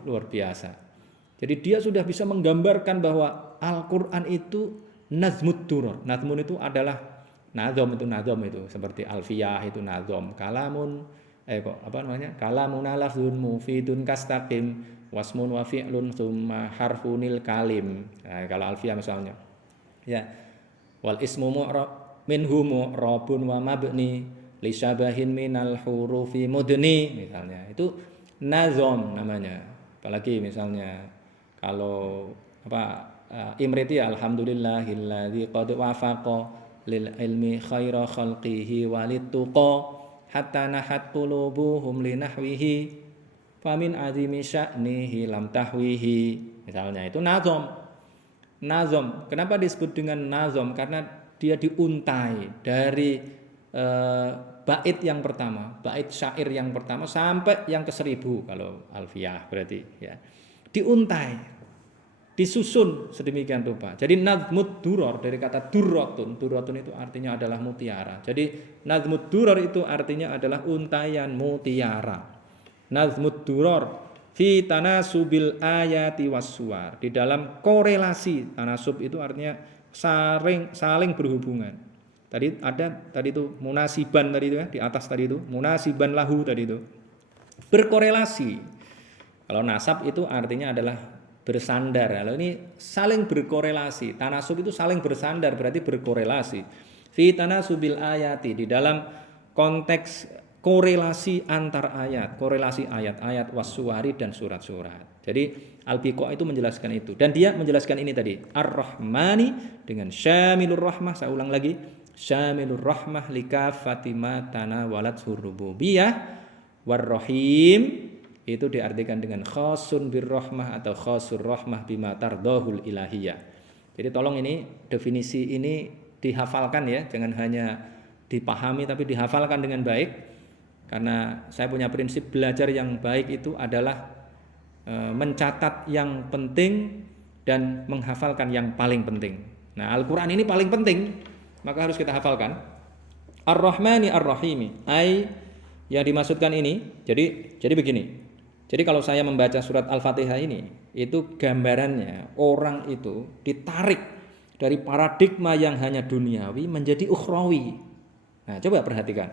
luar biasa. Jadi dia sudah bisa menggambarkan bahwa Al-Qur'an itu Nazmud Durar. Nazmun itu adalah nazom itu seperti Alfiyah itu nazom, kalamun kalamun lafzun mufidun kastaqim wasmun wa fi'lun tsumma harfunil kalim. Nah, kalau Alfiyah misalnya ya, wal ismu mu'rab minhu mu'rabun wa mabni li syabahin minal hurufi mudni misalnya. Itu nazom namanya. Apalagi misalnya kalau Imriti alhamdulillahilladzi qad wafaqa lil ilmi khaira khalqihi walituqa hatta nahat qulubuhum linahwihi famin azimi sya'nihi lam tahwihi. Misalnya itu nazom. Nazom. Kenapa disebut dengan nazom? Karena dia diuntai dari bait yang pertama, bait syair yang pertama sampai yang ke-1000 kalau alfiyah berarti ya. Diuntai, disusun sedemikian rupa. Jadi nazmud duror dari kata durratun. Durratun itu artinya adalah mutiara. Jadi nazmud duror itu artinya adalah untaian mutiara. Nazmud duror fi tanasubil ayati wassuar. Di dalam korelasi, tanasub itu artinya saling berhubungan. Tadi itu munasiban tadi itu ya, di atas tadi itu munasiban lahu tadi itu. Berkorelasi. Kalau nasab itu artinya adalah bersandar. Kalau ini saling berkorelasi. Tanasub itu saling bersandar berarti berkorelasi. Fi tanasubil ayati, di dalam konteks korelasi antar ayat, korelasi ayat-ayat wassuari dan surat-surat. Jadi Al-Biqa itu menjelaskan itu. Dan dia menjelaskan ini tadi, Ar-Rahmani dengan Syamilur Rahmah. Saya ulang lagi, Syamilur Rahmah likafati ma tanawalat rububiyah war-Rahim itu diartikan dengan khasun birrahmah atau khasur rahmah bima tardahul ilahiyah. Jadi tolong ini definisi ini dihafalkan ya, jangan hanya dipahami tapi dihafalkan dengan baik. Karena saya punya prinsip belajar yang baik itu adalah mencatat yang penting dan menghafalkan yang paling penting. Nah, Al-Qur'an ini paling penting, maka harus kita hafalkan. Ar-Rahmani Ar-Rahimi. Yang dimaksudkan ini, jadi begini. Jadi kalau saya membaca surat Al-Fatihah ini, itu gambarannya orang itu ditarik dari paradigma yang hanya duniawi menjadi ukhrawi. Nah, coba perhatikan.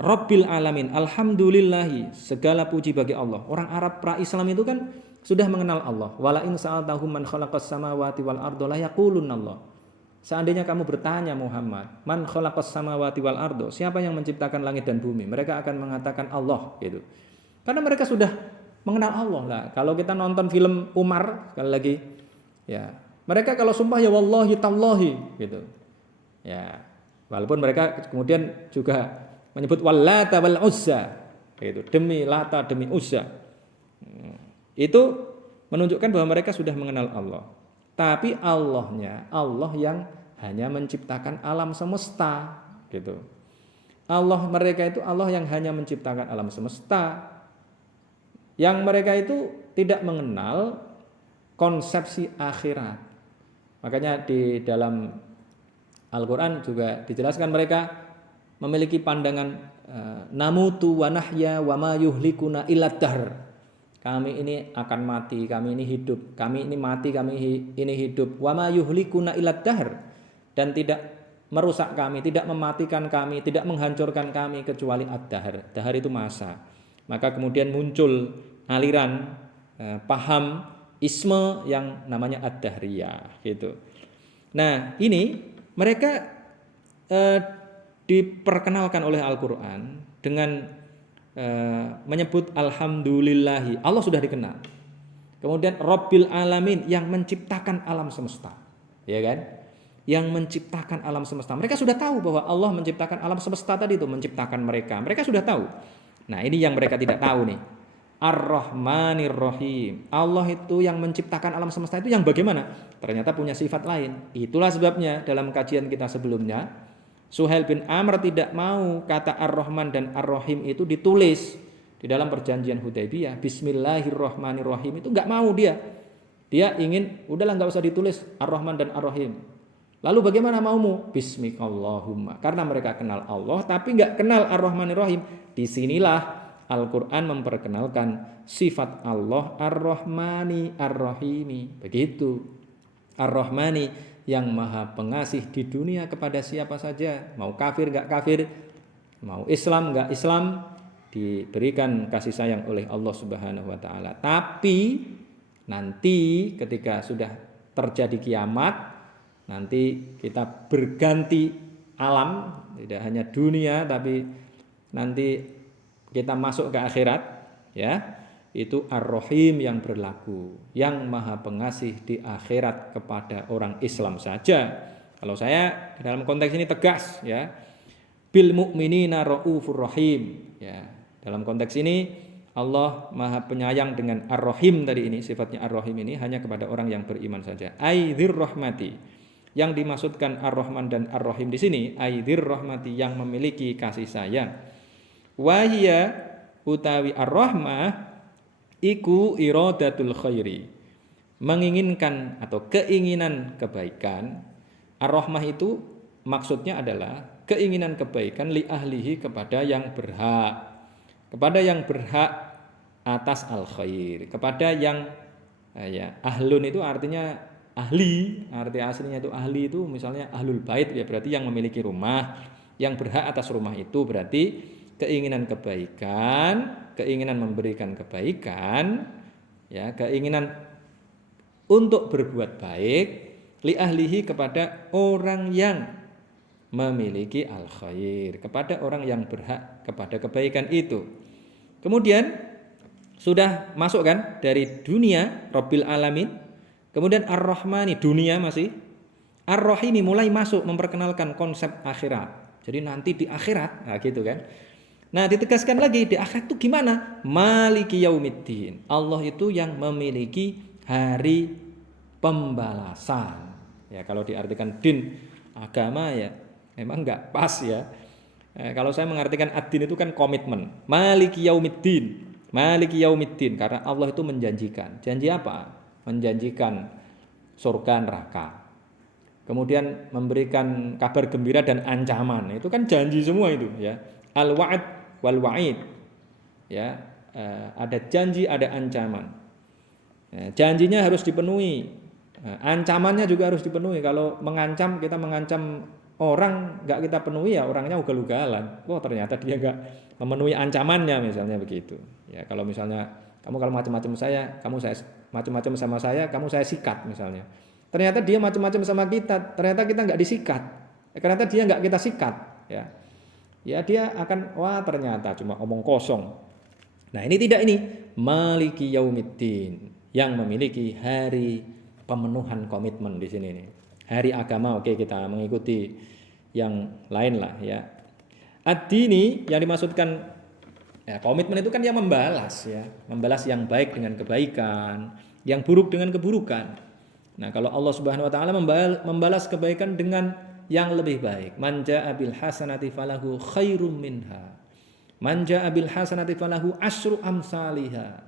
Rabbil alamin, alhamdulillahi, segala puji bagi Allah. Orang Arab pra-Islam itu kan sudah mengenal Allah. Wala in sa'altahum man khalaqas samawati wal ardo la yaqulunallah. Seandainya kamu bertanya Muhammad, man khalaqas samawati wal ardo, siapa yang menciptakan langit dan bumi? Mereka akan mengatakan Allah gitu. Karena mereka sudah mengenal Allah lah. Kalau kita nonton film Umar sekali lagi, ya mereka kalau sumpah ya wallahi tallahi gitu. Ya, walaupun mereka kemudian juga menyebut wallata wal uzza gitu, demi Lata demi Uzza. Itu menunjukkan bahwa mereka sudah mengenal Allah. Tapi Allahnya Allah yang hanya menciptakan alam semesta gitu. Allah mereka itu Allah yang hanya menciptakan alam semesta. Yang mereka itu tidak mengenal konsepsi akhirat. Makanya di dalam Al-Qur'an juga dijelaskan mereka memiliki pandangan namutu wa nahya wa ma yuhlikuna illa dahr. Kami ini akan mati, kami ini hidup, kami ini mati, kami ini hidup. Wa ma yuhlikuna illa dahr, dan tidak merusak kami, tidak mematikan kami, tidak menghancurkan kami kecuali ad-dahr. Dahr itu masa. Maka kemudian muncul aliran paham isme yang namanya ad-dahriyah gitu. Nah, ini mereka diperkenalkan oleh Al-Qur'an dengan menyebut alhamdulillahi. Allah sudah dikenal. Kemudian Rabbil alamin, yang menciptakan alam semesta. Ya kan? Yang menciptakan alam semesta. Mereka sudah tahu bahwa Allah menciptakan alam semesta tadi itu, menciptakan mereka. Mereka sudah tahu. Nah, ini yang mereka tidak tahu nih. Ar-Rahmanir Rahim. Allah itu yang menciptakan alam semesta itu yang bagaimana? Ternyata punya sifat lain. Itulah sebabnya dalam kajian kita sebelumnya, Suhail bin Amr tidak mau kata Ar-Rahman dan Ar-Rahim itu ditulis di dalam perjanjian Hudaybiyah. Bismillahirrahmanirrahim itu enggak mau dia. Dia ingin udahlah enggak usah ditulis Ar-Rahman dan Ar-Rahim. Lalu bagaimana maumu? Bismikallahumma. Karena mereka kenal Allah tapi enggak kenal Ar-Rahmanirrahim. Disinilah Al-Quran memperkenalkan sifat Allah Ar-Rahmani Ar-Rahimi. Begitu. Ar-Rahmani yang maha pengasih di dunia kepada siapa saja. Mau kafir gak kafir, mau Islam gak Islam, diberikan kasih sayang oleh Allah Subhanahu wa ta'ala. Tapi nanti ketika sudah terjadi kiamat, nanti kita berganti alam, tidak hanya dunia tapi nanti kita masuk ke akhirat, ya. Itu Ar-Rahim yang berlaku, yang Maha Pengasih di akhirat kepada orang Islam saja. Kalau saya dalam konteks ini tegas, ya, bil mu'minina raufur rahim, ya. Dalam konteks ini Allah Maha Penyayang dengan Ar-Rahim tadi ini, sifatnya Ar-Rahim ini hanya kepada orang yang beriman saja. Aidzir rahmati, yang dimaksudkan Ar-Rahman dan Ar-Rahim di sini, aidzir rahmati, yang memiliki kasih sayang. Wahia utawi Ar-Rahmah iku iradatul khairi, menginginkan atau keinginan kebaikan. Ar-Rahmah itu maksudnya adalah keinginan kebaikan li ahlihi, kepada yang berhak atas al khair, kepada yang ya, ahlun itu artinya ahli, arti aslinya itu ahli itu misalnya ahlul bait, ya berarti yang memiliki rumah, yang berhak atas rumah itu berarti keinginan kebaikan, keinginan memberikan kebaikan, ya, keinginan untuk berbuat baik li ahlihi, kepada orang yang memiliki al khair, kepada orang yang berhak kepada kebaikan itu. Kemudian sudah masuk kan dari dunia Rabbil Alamin, kemudian Ar-Rahmani, dunia masih, Ar-Rahimi mulai masuk memperkenalkan konsep akhirat. Jadi nanti di akhirat, nah gitu kan. Nah, ditegaskan lagi di akhirat itu gimana? Maliki yaumiddin. Allah itu yang memiliki hari pembalasan. Ya, kalau diartikan din agama ya memang enggak pas ya. Kalau saya mengartikan ad-din itu kan komitmen. Maliki yaumiddin. Maliki yaumiddin, karena Allah itu menjanjikan. Janji apa? Menjanjikan surga neraka. Kemudian memberikan kabar gembira dan ancaman. Itu kan janji semua itu ya. Al-wa'd wal wa'id, ya, ada janji, ada ancaman. Janjinya harus dipenuhi, ancamannya juga harus dipenuhi. Kalau mengancam, kita mengancam orang nggak kita penuhi, ya orangnya ugal-ugalan. Wah, ternyata dia nggak memenuhi ancamannya, misalnya begitu. Ya, kalau misalnya kamu kalau macam-macam saya macam-macam sama saya, kamu saya sikat misalnya. Ternyata dia macam-macam sama kita, ternyata kita nggak disikat. Ternyata dia nggak kita sikat, ya. Ya dia akan, wah ternyata cuma omong kosong. Nah ini tidak, ini Maliki Yaumiddin, yang memiliki hari pemenuhan komitmen di sini nih. Hari agama, oke, kita mengikuti yang lain lah ya. Ad-dini yang dimaksudkan ya, komitmen itu kan yang membalas ya, membalas yang baik dengan kebaikan, yang buruk dengan keburukan. Nah kalau Allah Subhanahu Wa Taala membalas kebaikan dengan yang lebih baik. Man jaa bil hasanati falahu khairum minha. Man jaa bil hasanati falahu asyru amsalihha.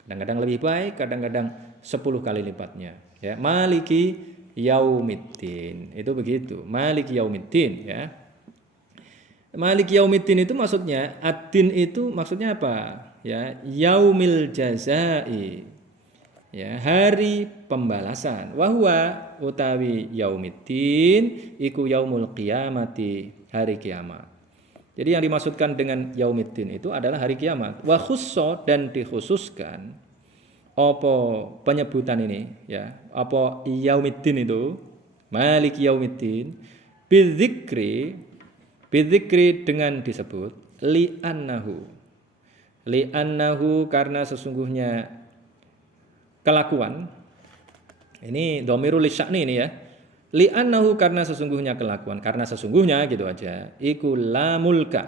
Kadang-kadang lebih baik, kadang-kadang 10 kali lipatnya. Ya, Maliki Yaumiddin. Itu begitu. Maliki Yaumiddin ya. Maliki Yaumiddin itu maksudnya, ad-din itu maksudnya apa? Ya, yaumil jazai. Ya, hari pembalasan. Wahwa utawi yaumiddin iku yaumul qiyamati, hari kiamat. Jadi yang dimaksudkan dengan yaumiddin itu adalah hari kiamat. Wa khusso, dan dikhususkan apa penyebutan ini ya, apa yaumiddin itu, maliki yaumiddin, bidzikri dengan disebut li'annahu karena sesungguhnya kelakuan, ini dhamirul lisya'ni ini ya, li'annahu karena sesungguhnya kelakuan, karena sesungguhnya gitu aja, iku la mulka,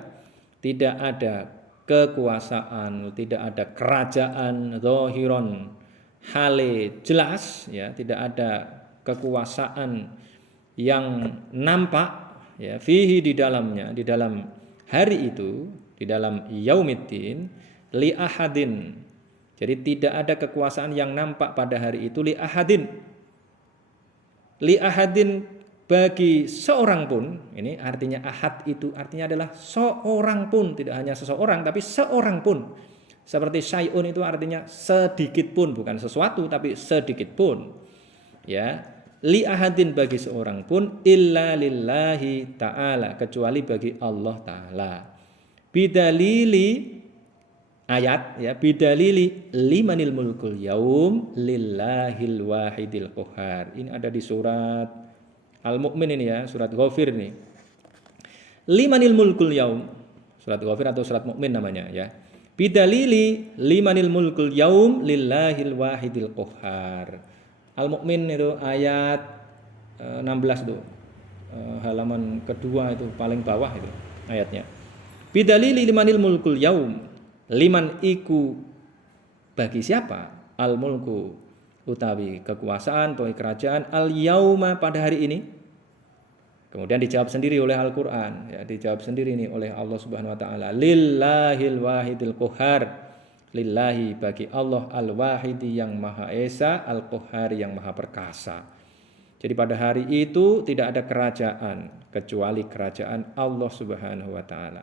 tidak ada kekuasaan, tidak ada kerajaan, zahiron hale jelas ya, tidak ada kekuasaan yang nampak ya, fihi di dalamnya, di dalam hari itu, di dalam yaumiddin, li ahadin. Jadi tidak ada kekuasaan yang nampak pada hari itu li ahadin bagi seorang pun. Ini artinya ahad itu artinya adalah seorang pun, tidak hanya seseorang tapi seorang pun. Seperti syai'un itu artinya sedikit pun, bukan sesuatu tapi sedikit pun. Ya, li ahadin bagi seorang pun illa lillahi ta'ala, kecuali bagi Allah Ta'ala. Bidalili ayat ya, bidalili limanil mulkul yaum lillahil wahidil qahar. Ini ada di surat Al-Mu'min ini ya, surat Ghafir nih. limanil mulkul yaum. Surat Ghafir atau surat Mukmin namanya ya. Bidalili limanil mulkul yaum lillahil wahidil qahhar. Al-Mukmin itu ayat 16 tuh. Halaman kedua itu paling bawah itu ayatnya. Bidalili limanil mulkul yaum. Liman iku bagi siapa? Al mulku utawi kekuasaan atau kerajaan al yauma pada hari ini. Kemudian dijawab sendiri oleh Al-Qur'an, ya, dijawab sendiri ini oleh Allah Subhanahu wa taala. Lillahil wahidil qahhar. Lillahi bagi Allah al-wahidi yang maha esa, al-qahhar yang maha perkasa. Jadi pada hari itu tidak ada kerajaan kecuali kerajaan Allah Subhanahu wa taala.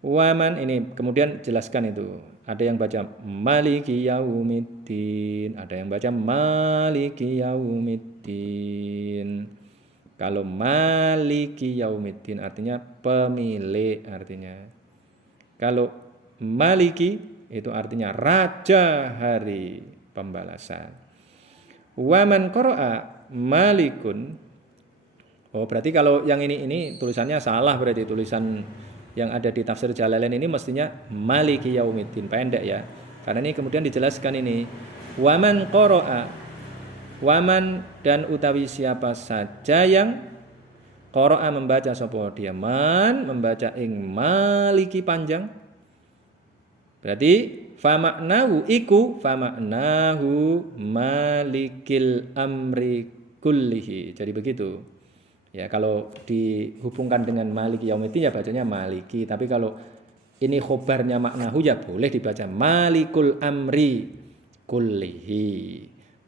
Waman ini kemudian jelaskan itu. Ada yang baca maliki yaumiddin, ada yang baca maliki yaumiddin. Kalau maliki yaumiddin artinya pemilik artinya. Kalau maliki itu artinya raja hari pembalasan. Waman qara'a malikun. Oh, berarti kalau yang ini tulisannya salah, berarti tulisan yang ada di tafsir Jalalain ini mestinya maliki yaumiddin, pendek ya. Karena ini kemudian dijelaskan ini waman qara'a, waman dan utawi siapa saja yang qara'a membaca sapa dia man membaca ing maliki panjang. Berarti famaknahu malikil amri kullihi. Jadi begitu. Ya, kalau dihubungkan dengan maliki yaumiddin ya bacanya maliki, tapi kalau ini khobarnya maknahu ya boleh dibaca malikul amri kullihi.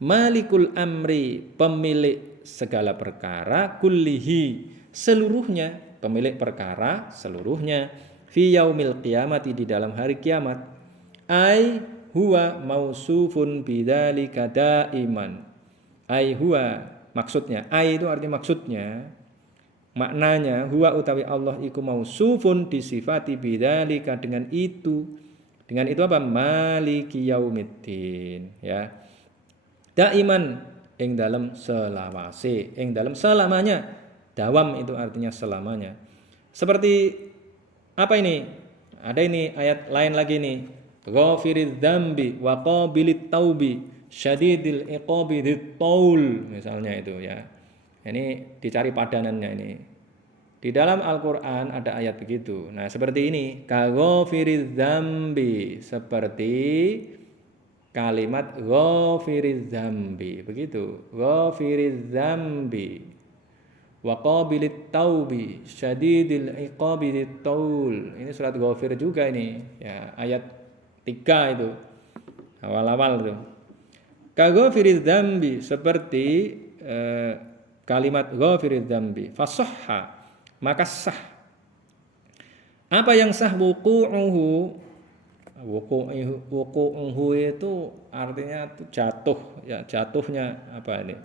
Malikul amri pemilik segala perkara, kullihi seluruhnya, pemilik perkara seluruhnya. Fi yaumil qiyamati di dalam hari kiamat. Ai huwa mausufun bidzalika daiman. Ai huwa maksudnya, ai itu artinya maksudnya, maknanya huwa utawi Allah iku mausufun disifati bidzalika dengan itu. Dengan itu apa? Maliki yaumiddin ya. Daiman ing dalam selawase, ing dalam selamanya. Dawam itu artinya selamanya. Seperti apa ini? Ada ini ayat lain lagi nih. Ghafiriz dzambi wa qabilit taubi syadidil iqabi dzitaul misalnya itu ya. Ini dicari padanannya ini. Di dalam Al-Qur'an ada ayat begitu. Nah, seperti ini, ka ghafiriz dzambi, seperti kalimat ghafiriz dzambi, begitu. Ghafiriz dzambi wa qabilit taubi syadidil iqabi dzitaul. Ini surat Ghafir juga ini ya, ayat 3 itu. Awal-awal itu. Ka ghafiriz dzambi seperti kalimat ghafiriz dzambi fasahha maka sah. Apa yang sah? Wuqu'uhu itu artinya itu jatuh ya, jatuhnya apa ini?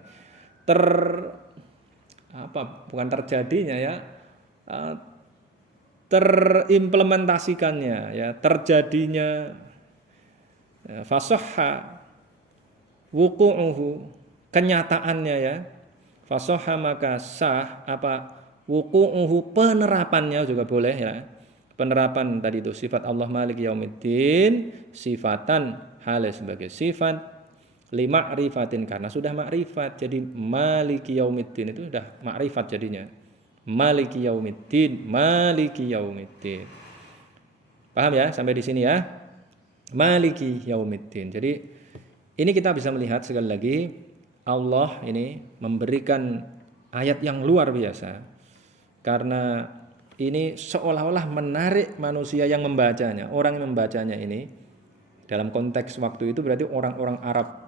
Bukan terjadinya ya, terimplementasikannya ya, terjadinya ya, fasahha wuqu'uhu kenyataannya ya, fasahha maka sah apa wuqu'uhu penerapannya juga boleh ya, penerapan tadi itu sifat Allah Malik Yaumiddin sifatan halal sebagai sifat lima'rifatin karena sudah makrifat. Jadi Maliki Yaumiddin itu sudah makrifat jadinya. Maliki Yaumiddin, Maliki Yaumiddin. Paham ya sampai di sini ya? Maliki Yaumiddin. Jadi ini kita bisa melihat sekali lagi Allah ini memberikan ayat yang luar biasa. Karena ini seolah-olah menarik manusia yang membacanya. Orang yang membacanya ini dalam konteks waktu itu berarti orang-orang Arab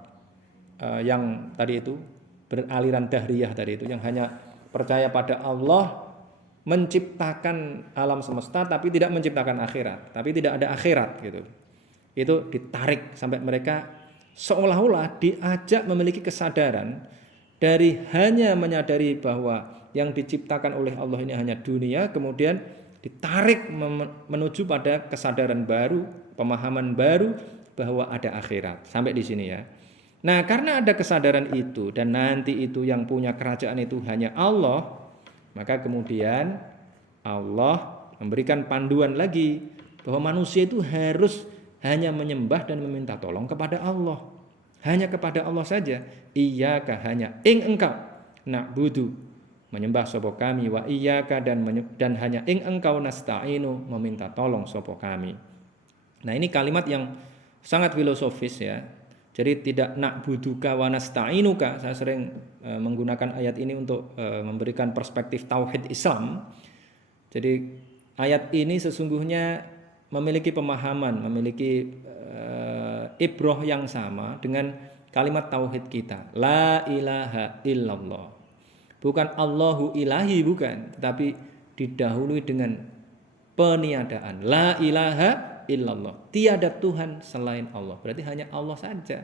yang tadi itu beraliran dahriyah tadi itu yang hanya percaya pada Allah menciptakan alam semesta tapi tidak menciptakan akhirat, tapi tidak ada akhirat gitu. Itu ditarik sampai mereka seolah-olah diajak memiliki kesadaran dari hanya menyadari bahwa yang diciptakan oleh Allah ini hanya dunia, kemudian ditarik menuju pada kesadaran baru, pemahaman baru bahwa ada akhirat. Sampai di sini ya. Nah, karena ada kesadaran itu dan nanti itu yang punya kerajaan itu hanya Allah, maka kemudian Allah memberikan panduan lagi bahwa manusia itu harus hanya menyembah dan meminta tolong kepada Allah. Hanya kepada Allah saja. Iyyaka, hanya ing engkau na'budu, menyembah sapa kami, wa iyyaka, dan hanya ing engkau nasta'inu, meminta tolong sapa kami. Nah, ini kalimat yang sangat filosofis ya. Jadi tidak na'buduka wa nasta'inuka. Saya sering menggunakan ayat ini untuk memberikan perspektif tauhid Islam. Jadi ayat ini sesungguhnya memiliki pemahaman, memiliki ibroh yang sama dengan kalimat tauhid kita. La ilaha illallah. Bukan Allahu ilahi, bukan, tetapi didahului dengan peniadaan. La ilaha illallah. Tiada Tuhan selain Allah. Berarti hanya Allah saja.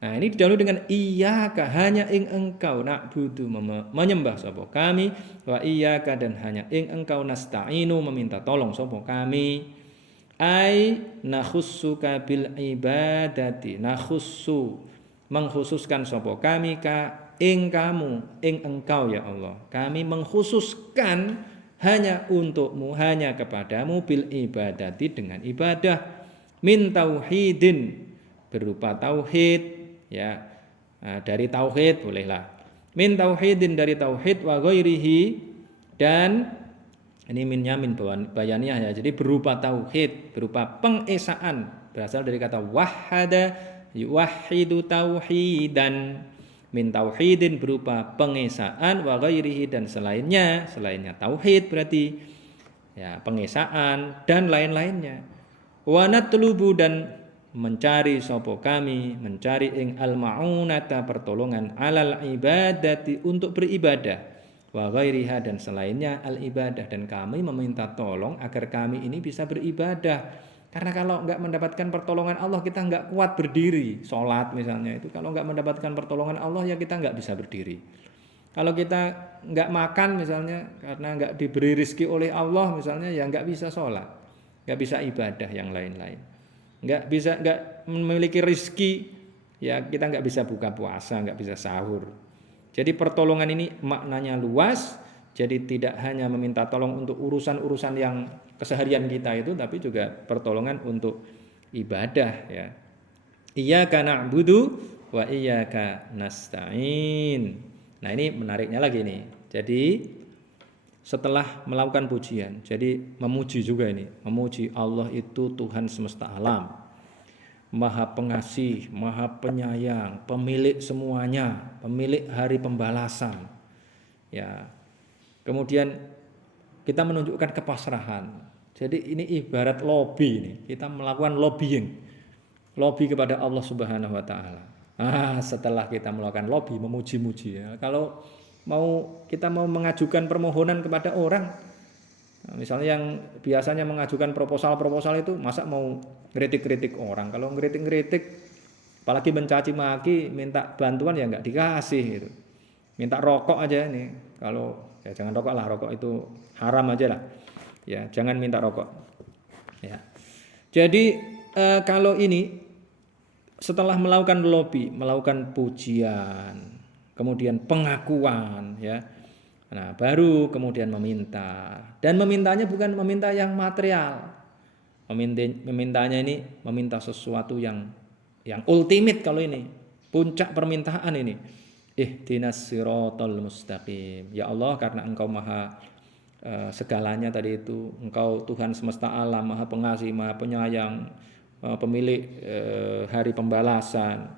Nah, ini didahului dengan iyyaka, hanya ing engkau na'budu, menyembah sapa kami, wa iyyaka, dan hanya ing engkau nasta'inu, meminta tolong sapa kami. Ai nakhussuka bil ibadati, nakhussu, mengkhususkan sapa kami ka ing kamu, ing engkau ya Allah. Kami mengkhususkan hanya untukmu, hanya kepadamu, bil ibadati, dengan ibadah, min tauhidin, berupa tauhid ya. Nah, dari tauhid bolehlah, min tauhidin, dari tauhid, wa ghairihi, dan ini minnya min bayaniyah ya. Jadi berupa tauhid, berupa pengesaan, berasal dari kata wahada yuwahidu tauhidan. Min tauhidin, berupa pengesaan, wa ghairihi, dan selainnya tauhid berarti ya, pengesaan dan lain-lainnya. Wa natlubu, dan mencari sapa kami, mencari ing al-ma'unata, pertolongan, alal ibadati, untuk beribadah, wa ghairiha, dan selainnya al ibadah, dan kami meminta tolong agar kami ini bisa beribadah. Karena kalau enggak mendapatkan pertolongan Allah, kita enggak kuat berdiri. Sholat misalnya itu, kalau enggak mendapatkan pertolongan Allah, ya kita enggak bisa berdiri. Kalau kita enggak makan misalnya, karena enggak diberi rizki oleh Allah misalnya, ya enggak bisa sholat, enggak bisa ibadah yang lain-lain. Enggak memiliki rizki, ya kita enggak bisa buka puasa, enggak bisa sahur. Jadi pertolongan ini maknanya luas. Jadi tidak hanya meminta tolong untuk urusan-urusan yang keseharian kita itu, tapi juga pertolongan untuk ibadah ya. Iyyaka na'budu wa iyyaka nasta'in. Nah, ini menariknya lagi nih. Jadi setelah melakukan pujian, jadi memuji juga ini. Memuji Allah itu Tuhan semesta alam, Maha pengasih, Maha penyayang, pemilik semuanya, pemilik hari pembalasan. Ya. Kemudian kita menunjukkan kepasrahan. Jadi ini ibarat lobby ini. Kita melakukan lobbying. Lobby kepada Allah Subhanahu wa taala. Setelah kita melakukan lobby, memuji-muji ya. Kalau kita mau mengajukan permohonan kepada orang, misalnya yang biasanya mengajukan proposal itu, masa mau kritik-kritik orang. Kalau kritik-kritik, apalagi mencaci maki, minta bantuan ya enggak dikasih gitu. Minta rokok aja ini. Kalau ya jangan rokok lah, rokok itu haram aja lah. Ya, jangan minta rokok. Ya. Jadi kalau ini setelah melakukan lobby, melakukan pujian, kemudian pengakuan ya. Nah, baru kemudian meminta. Dan memintanya bukan meminta yang material. Memintanya ini meminta sesuatu yang ultimate kalau ini. Puncak permintaan ini. Ihdinas siratal mustaqim. Ya Allah, karena Engkau Maha segalanya tadi itu, Engkau Tuhan semesta alam, Maha pengasih, Maha penyayang, pemilik hari pembalasan.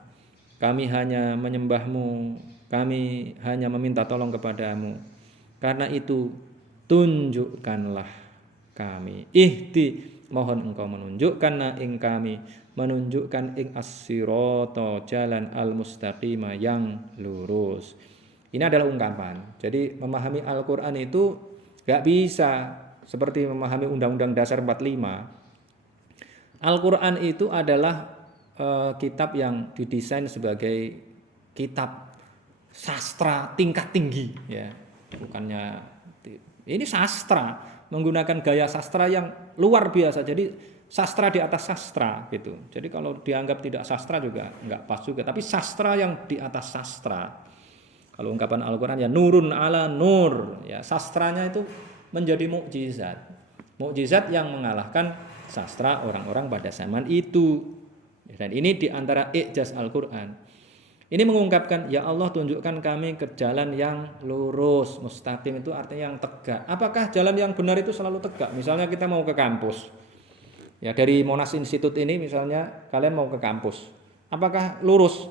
Kami hanya menyembah-Mu, kami hanya meminta tolong kepadamu. Karena itu tunjukkanlah kami. Mohon Engkau menunjukkan ing kami, menunjukkan ing as-sirata, jalan al-mustaqima, yang lurus. Ini adalah ungkapan. Jadi memahami Al-Quran itu gak bisa seperti memahami Undang-Undang Dasar 45. Al-Quran itu adalah kitab yang didesain sebagai kitab sastra tingkat tinggi ya. Bukannya ini sastra, menggunakan gaya sastra yang luar biasa. Jadi sastra di atas sastra gitu. Jadi kalau dianggap tidak sastra juga enggak pas juga, tapi sastra yang di atas sastra. Kalau ungkapan Al-Qur'an ya nurun ala nur, ya sastranya itu menjadi mukjizat. Mukjizat yang mengalahkan sastra orang-orang pada zaman itu. Dan ini diantara i'jaz Al-Quran. Ini mengungkapkan, ya Allah tunjukkan kami ke jalan yang lurus. Mustaqim itu artinya yang tegak. Apakah jalan yang benar itu selalu tegak? Misalnya kita mau ke kampus. Ya, dari Monas Institute ini misalnya kalian mau ke kampus. Apakah lurus?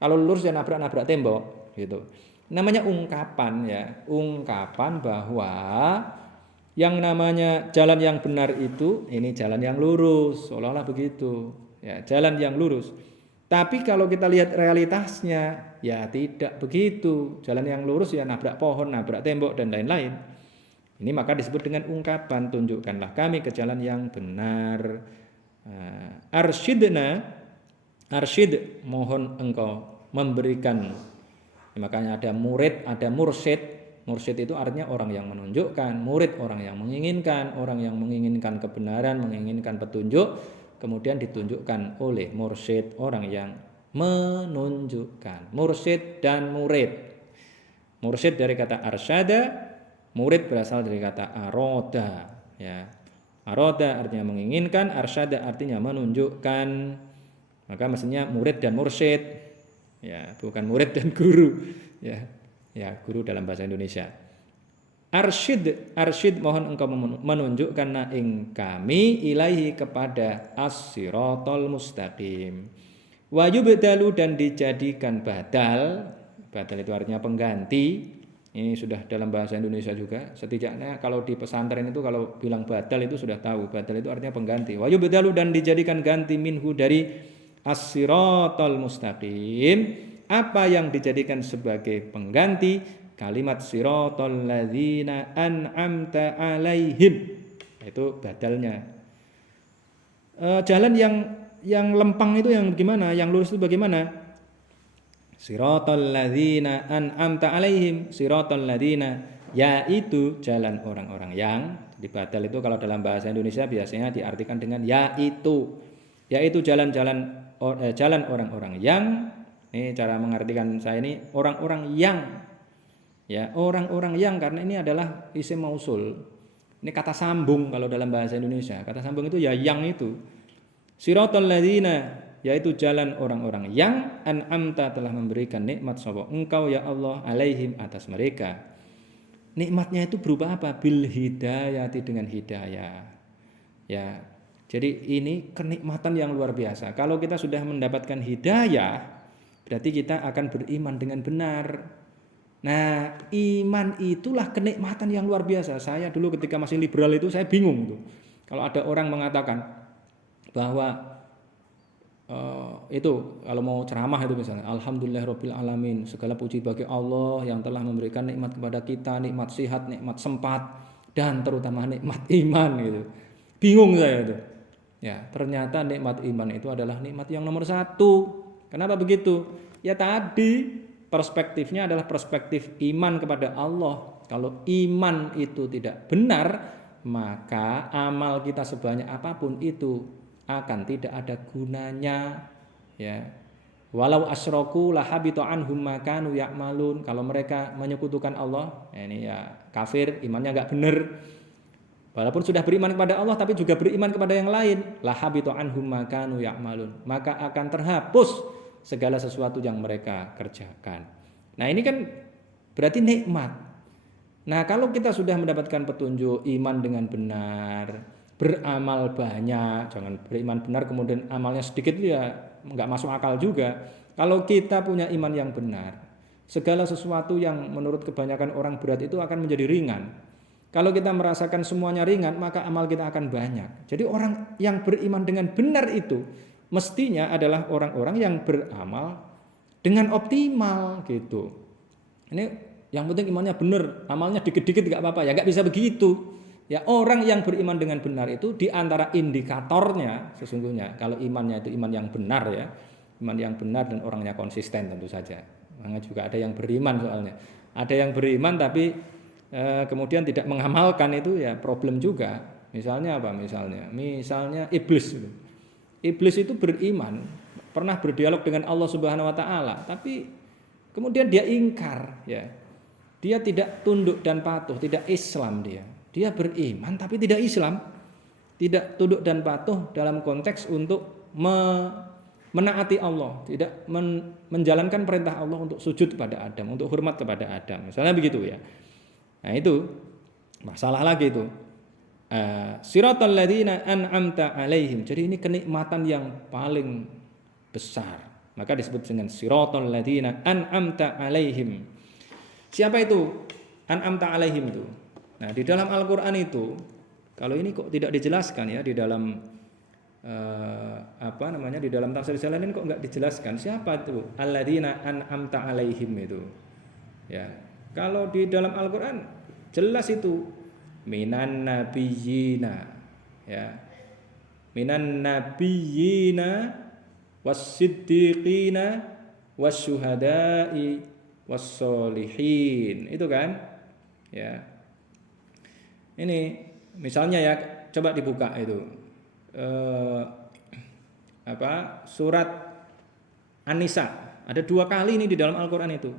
Kalau lurus ya nabrak-nabrak tembok gitu. Namanya ungkapan ya. Ungkapan bahwa yang namanya jalan yang benar itu ini jalan yang lurus, seolah-olah begitu. Ya, jalan yang lurus. Tapi kalau kita lihat realitasnya, ya tidak begitu. Jalan yang lurus ya nabrak pohon, nabrak tembok, dan lain-lain. Ini maka disebut dengan ungkapan, tunjukkanlah kami ke jalan yang benar. Arsyidna, arsyid, mohon engkau memberikan. Makanya ada murid, ada mursyid. Mursyid itu artinya orang yang menunjukkan, murid orang yang menginginkan kebenaran, menginginkan petunjuk. Kemudian ditunjukkan oleh mursyid, orang yang menunjukkan. Mursyid dan murid. Mursyid dari kata arsyada, murid berasal dari kata aroda. Ya. Aroda artinya menginginkan, arsyada artinya menunjukkan. Maka maksudnya murid dan mursyid. Ya, bukan murid dan guru. Ya, guru dalam bahasa Indonesia. Arsyid mohon engkau menunjukkan ing kami ilaihi kepada as-siratal mustaqim. Wa yubdalu dan dijadikan badal. Badal itu artinya pengganti. Ini sudah dalam bahasa Indonesia juga. Setidaknya kalau di pesantren itu kalau bilang badal itu sudah tahu. Badal itu artinya pengganti. Wa yubdalu dan dijadikan ganti minhu dari as-siratal mustaqim. Apa yang dijadikan sebagai pengganti? Kalimat siratal ladzina an'amta alaihim. Itu badalnya. Jalan yang lempang itu yang gimana? Yang lurus itu bagaimana? Siratal ladzina an'amta alaihim. Siratal ladzina, yaitu jalan orang-orang yang. Di badal itu kalau dalam bahasa Indonesia biasanya diartikan dengan yaitu. Yaitu jalan orang-orang yang. Ini cara mengartikan saya ini orang-orang yang. Ya, orang-orang yang, karena ini adalah isim mausul. Ini kata sambung kalau dalam bahasa Indonesia. Kata sambung itu ya yang itu. Siratal ladzina, yaitu jalan orang-orang yang an'amta telah memberikan nikmat sapa engkau ya Allah alaihim atas mereka. Nikmatnya itu berupa apa? Bil hidayati, dengan hidayah. Ya. Jadi ini kenikmatan yang luar biasa. Kalau kita sudah mendapatkan hidayah, berarti kita akan beriman dengan benar. Nah, iman itulah kenikmatan yang luar biasa. Saya dulu ketika masih liberal itu saya bingung tuh. Kalau ada orang mengatakan bahwa itu kalau mau ceramah itu misalnya, alhamdulillahirabbil alamin, segala puji bagi Allah yang telah memberikan nikmat kepada kita, nikmat sehat, nikmat sempat, dan terutama nikmat iman gitu. Bingung saya itu. Ya, ternyata nikmat iman itu adalah nikmat yang nomor satu. Kenapa begitu? Ya tadi perspektifnya adalah perspektif iman kepada Allah. Kalau iman itu tidak benar, maka amal kita sebanyak apapun itu akan tidak ada gunanya. Ya. Walau asyraku lahabita anhum ma kanu ya'malun. Kalau mereka menyekutukan Allah, ini ya kafir, imannya enggak benar. Walaupun sudah beriman kepada Allah tapi juga beriman kepada yang lain, lahabita anhum ma kanu ya'malun. Maka akan terhapus segala sesuatu yang mereka kerjakan. Nah ini kan berarti nikmat. Nah kalau kita sudah mendapatkan petunjuk iman dengan benar, beramal banyak, jangan beriman benar kemudian amalnya sedikit ya nggak masuk akal juga. Kalau kita punya iman yang benar, segala sesuatu yang menurut kebanyakan orang berat itu akan menjadi ringan. Kalau kita merasakan semuanya ringan, maka amal kita akan banyak. Jadi orang yang beriman dengan benar itu mestinya adalah orang-orang yang beramal dengan optimal gitu. Ini yang penting imannya benar, amalnya dikit-dikit enggak apa-apa. Ya enggak bisa begitu. Ya orang yang beriman dengan benar itu di antara indikatornya sesungguhnya kalau imannya itu iman yang benar ya. Iman yang benar dan orangnya konsisten tentu saja. Makanya juga ada yang beriman soalnya. Ada yang beriman tapi kemudian tidak mengamalkan itu ya problem juga. Misalnya apa? Misalnya iblis gitu. Iblis itu beriman, pernah berdialog dengan Allah Subhanahu wa taala, tapi kemudian dia ingkar ya. Dia tidak tunduk dan patuh, tidak Islam dia. Dia beriman tapi tidak Islam, tidak tunduk dan patuh dalam konteks untuk menaati Allah, tidak menjalankan perintah Allah untuk sujud kepada Adam, untuk hormat kepada Adam. Misalnya begitu ya. Nah, itu masalah lagi itu. Siratal ladzina an'amta alaihim. Jadi ini kenikmatan yang paling besar. Maka disebut dengan siratal ladzina an'amta alaihim. Siapa itu an'amta alaihim itu? Nah, di dalam Al-Qur'an itu kalau ini kok tidak dijelaskan ya di dalam di dalam tafsir lain kok nggak dijelaskan siapa itu alladzina an'amta alaihim itu ya. Kalau di dalam Al-Qur'an jelas itu minan nabiyina ya, minan nabiyina was-siddiqina was-syuhada'i was-solihin, itu kan ya. Ini misalnya ya, coba dibuka itu surat An-Nisa, ada 2 kali ini di dalam Al-Qur'an itu.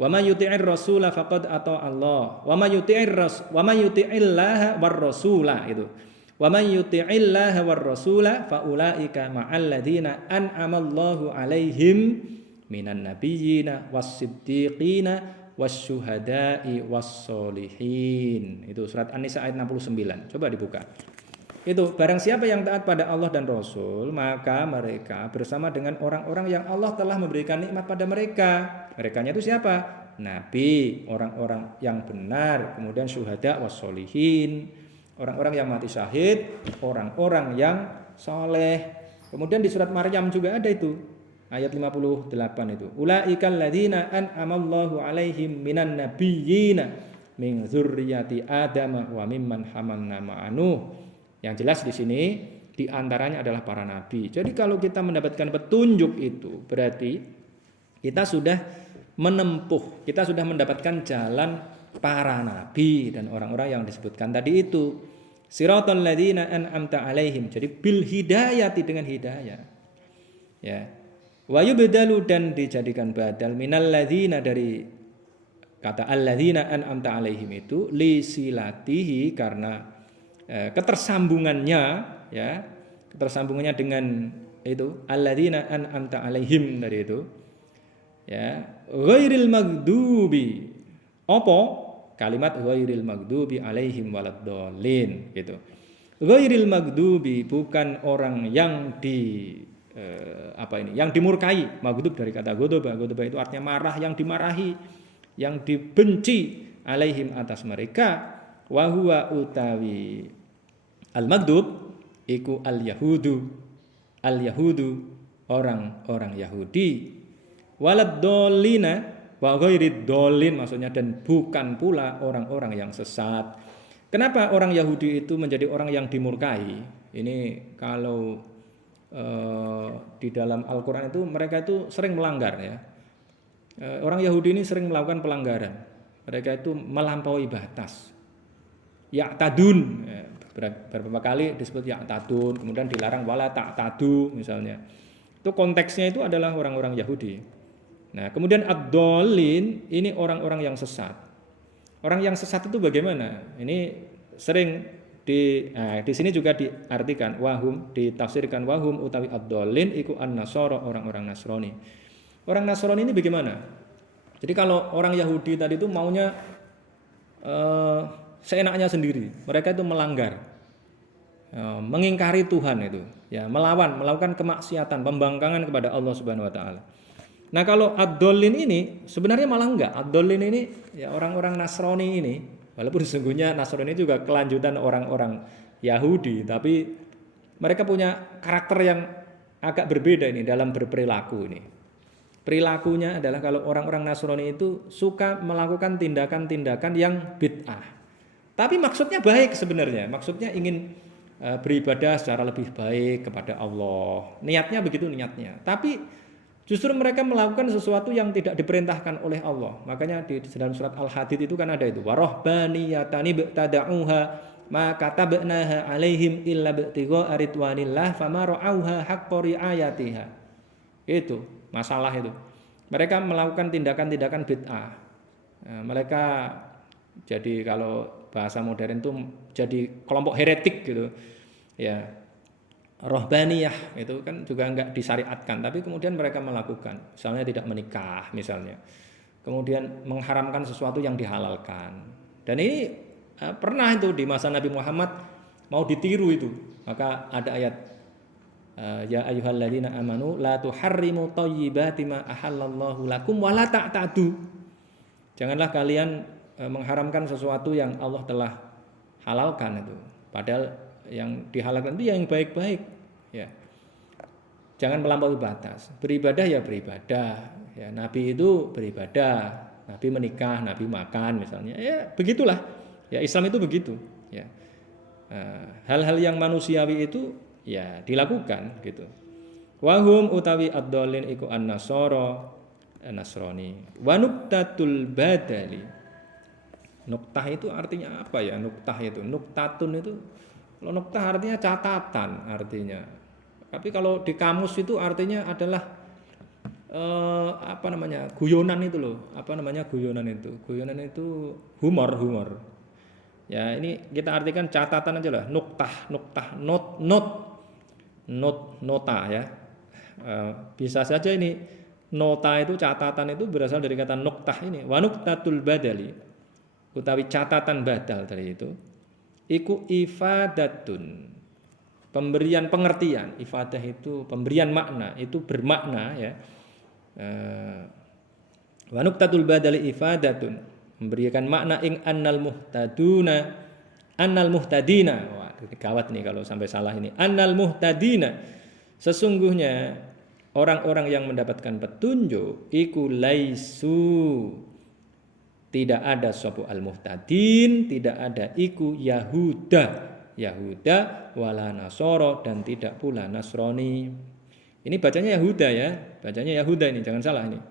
Wa may yuti'ir rasula faqad ata Allah. Wa may yuti'illaha war rasula itu. Wa may yuti'illaha war rasula fa ulaika ma'al ladzina an'amallahu 'alaihim minan nabiyyina was-siddiqina wasyuhada'i was-solihin. Itu surat An-Nisa ayat 69. Coba dibuka. Itu barang siapa yang taat pada Allah dan Rasul, maka mereka bersama dengan orang-orang yang Allah telah memberikan nikmat pada mereka. Merekanya itu siapa? Nabi, orang-orang yang benar, kemudian syuhada wassolihin, orang-orang yang mati syahid, orang-orang yang soleh. Kemudian di surat Maryam juga ada itu, ayat 58 itu. Ulaikal ladzina an'amallahu alaihim minan nabiyyina min dzurriyyati Adam wa mimman hamalna ma'anuh. Yang jelas di sini di antaranya adalah para nabi. Jadi kalau kita mendapatkan petunjuk itu berarti kita sudah menempuh, kita sudah mendapatkan jalan para nabi dan orang-orang yang disebutkan tadi itu. Siratal ladzina an'amta alaihim. Jadi bil hidayati, dengan hidayah. Ya. Wa yubdalu, dan dijadikan badal minal ladzina, dari kata alladzina an'amta alaihim itu li silatihi, karena ketersambungannya ya, ketersambungannya dengan itu alladzina an'amta alaihim dari itu ya, ghairil maghdubi, apa kalimat ghairil maghdubi alaihim waladdallin gitu. Ghairil maghdubi, bukan orang yang yang dimurkai. Maghdub dari kata ghadaba. Ghadaba itu artinya marah, yang dimarahi, yang dibenci, alaihim, atas mereka. Wa huwa utawi al-maghdub iku al-yahudu, orang-orang Yahudi. Waladdallina wa ghairid dallin, maksudnya dan bukan pula orang-orang yang sesat. Kenapa orang Yahudi itu menjadi orang yang dimurkai? Ini kalau di dalam Al-Qur'an itu mereka itu sering melanggar ya. Orang Yahudi ini sering melakukan pelanggaran. Mereka itu melampaui batas. Ya'tadun, beberapa kali disebut ya'tadun, kemudian dilarang wala ta'tadu misalnya. Itu konteksnya itu adalah orang-orang Yahudi. Nah, kemudian ad-dallin ini orang-orang yang sesat. Orang yang sesat itu bagaimana? Ini sering di sini juga diartikan wahum, ditafsirkan wahum utawi ad-dallin iku an-nasara, orang-orang Nasrani. Orang Nasrani ini bagaimana? Jadi kalau orang Yahudi tadi itu maunya seenaknya sendiri. Mereka itu melanggar, mengingkari Tuhan itu, ya, melakukan kemaksiatan, pembangkangan kepada Allah Subhanahu wa taala. Nah, kalau ad-dallin ini sebenarnya malah enggak. Ad-dallin ini ya orang-orang Nasrani ini, walaupun sesungguhnya Nasrani juga kelanjutan orang-orang Yahudi, tapi mereka punya karakter yang agak berbeda ini dalam berperilaku ini. Perilakunya adalah kalau orang-orang Nasrani itu suka melakukan tindakan-tindakan yang bid'ah. Tapi maksudnya baik sebenarnya. Maksudnya ingin beribadah secara lebih baik kepada Allah. Niatnya begitu niatnya. Tapi justru mereka melakukan sesuatu yang tidak diperintahkan oleh Allah. Makanya di dalam surat Al-Hadid itu kan ada itu. Warahbaniyatani ba'tada'uha ma katabnaha alaihim illa btigha'a ridwanillah fama ra'auha haqqa ri'ayatiha. Itu masalah itu. Mereka melakukan tindakan-tindakan bid'ah. Mereka Jadi kalau bahasa modern itu jadi kelompok heretik gitu. Ya, rohbaniyah itu kan juga enggak disyariatkan, tapi kemudian mereka melakukan, misalnya tidak menikah misalnya. Kemudian mengharamkan sesuatu yang dihalalkan. Dan ini pernah itu di masa Nabi Muhammad mau ditiru itu. Maka ada ayat ya ayyuhalladzina amanu la tuharrimu thayyibati ma ahallallahu lakum wa la ta'tadu. Janganlah kalian mengharamkan sesuatu yang Allah telah halalkan itu. Padahal yang dihalalkan itu yang baik-baik, ya. Jangan melampaui batas. Beribadah ya beribadah. Ya, Nabi itu beribadah, Nabi menikah, Nabi makan misalnya. Ya, begitulah. Ya, Islam itu begitu, ya. Hal-hal yang manusiawi itu ya dilakukan gitu. Wahum utawi ad-dallin iku an-nasara Nasrani. Wa nuktatul badali. Nuktah itu artinya apa ya? Nuktah itu, nuktatun itu, kalau nuktah artinya catatan artinya. Tapi kalau di kamus itu artinya adalah guyonan itu loh. Apa namanya guyonan itu? Guyonan itu humor. Ya, ini kita artikan catatan aja lah. Nuktah, nota ya. Bisa saja ini nota itu, catatan itu berasal dari kata nuktah ini. Wa nuktatul badali, utawi catatan badal tadi itu. Iku ifadatun, pemberian pengertian. Ifadah itu pemberian makna, itu bermakna ya. Wa nuktatul badali ifadatun, memberikan makna ing annal muhtadina. Wah, gawat nih kalau sampai salah ini. Annal muhtadina, sesungguhnya orang-orang yang mendapatkan petunjuk iku laisu, tidak ada sopo al-muhtadin, tidak ada iku Yahuda wala Nasoro, dan tidak pula Nasrani. Ini bacanya Yahuda ya, bacanya Yahuda ini, jangan salah ini.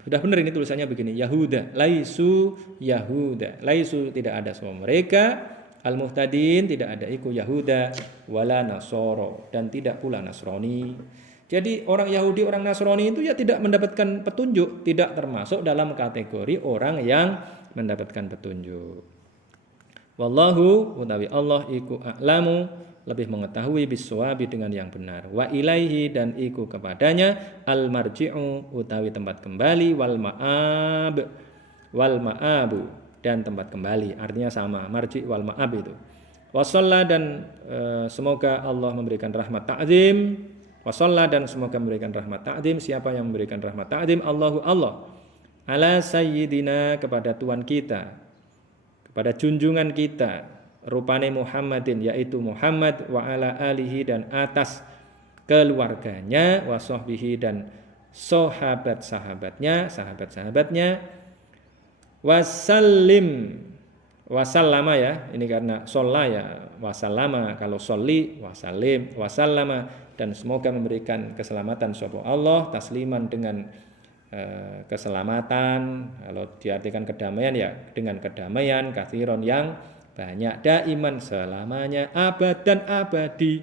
Sudah benar ini tulisannya begini, Yahuda, laisu Yahuda, laisu tidak ada sopo mereka, al-muhtadin tidak ada iku Yahuda wala Nasoro, dan tidak pula Nasrani. Jadi orang Yahudi, orang Nasrani itu ya tidak mendapatkan petunjuk, tidak termasuk dalam kategori orang yang mendapatkan petunjuk. Wallahu utawi Allah iku a'lamu, lebih mengetahui biswabi dengan yang benar. Wa ilaihi, dan iku kepadanya al marji'u utawi tempat kembali, wal ma'abu dan tempat kembali. Artinya sama, marji' wal ma'ab itu. Wasalla, dan semoga Allah memberikan rahmat ta'zim. Wasalla, dan semoga memberikan rahmat ta'zim. Siapa yang memberikan rahmat ta'zim? Allahu Allah. Ala sayyidina, kepada Tuhan kita, kepada junjungan kita, rupane Muhammadin, yaitu Muhammad, wa ala alihi, dan atas keluarganya, wa sahbihi, dan sahabat-sahabatnya, wasallim, wasallama ya, ini karena sholla ya, wasallama, kalau sholli, wasallim, wasallama, dan semoga memberikan keselamatan sapa Allah, tasliman, dengan keselamatan. Kalau diartikan kedamaian ya dengan kedamaian, katsiron, yang banyak, daiman, selamanya, abadan, abadi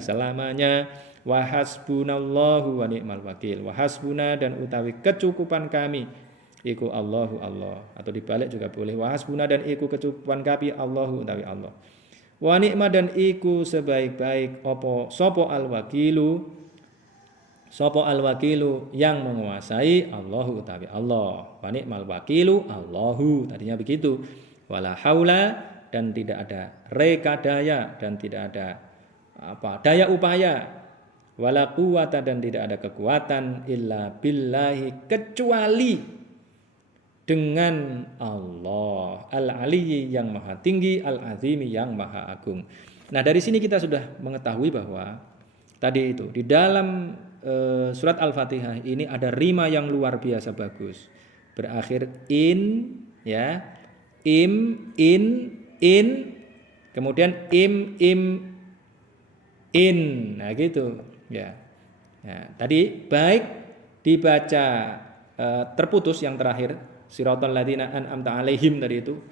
selamanya. Wa hasbunallahu wa ni'mal wakil, wa hasbuna, dan utawi kecukupan kami iku Allahu Allah, atau dibalik juga boleh, wa hasbuna, dan iku kecukupan kami Allahu utawi Allah. Wa ni'ma, dan iku sebaik-baik apa sapa al-wakilu yang menguasai, Allahu utawi Allah. Wa ni'mal wakilu Allahu, tadinya begitu. Wala haula, dan tidak ada reka daya, dan tidak ada daya upaya. Wala quwata, dan tidak ada kekuatan, illa billahi, kecuali dengan Allah, al-aliyyi, yang maha tinggi, al-azimi, yang maha agung. Nah, dari sini kita sudah mengetahui bahwa tadi itu di dalam surat Al-Fatihah ini ada rima yang luar biasa bagus, berakhir in ya, in, kemudian in. Nah, gitu ya. Nah, tadi baik dibaca terputus yang terakhir, siratal ladzina an'amta alaihim tadi itu,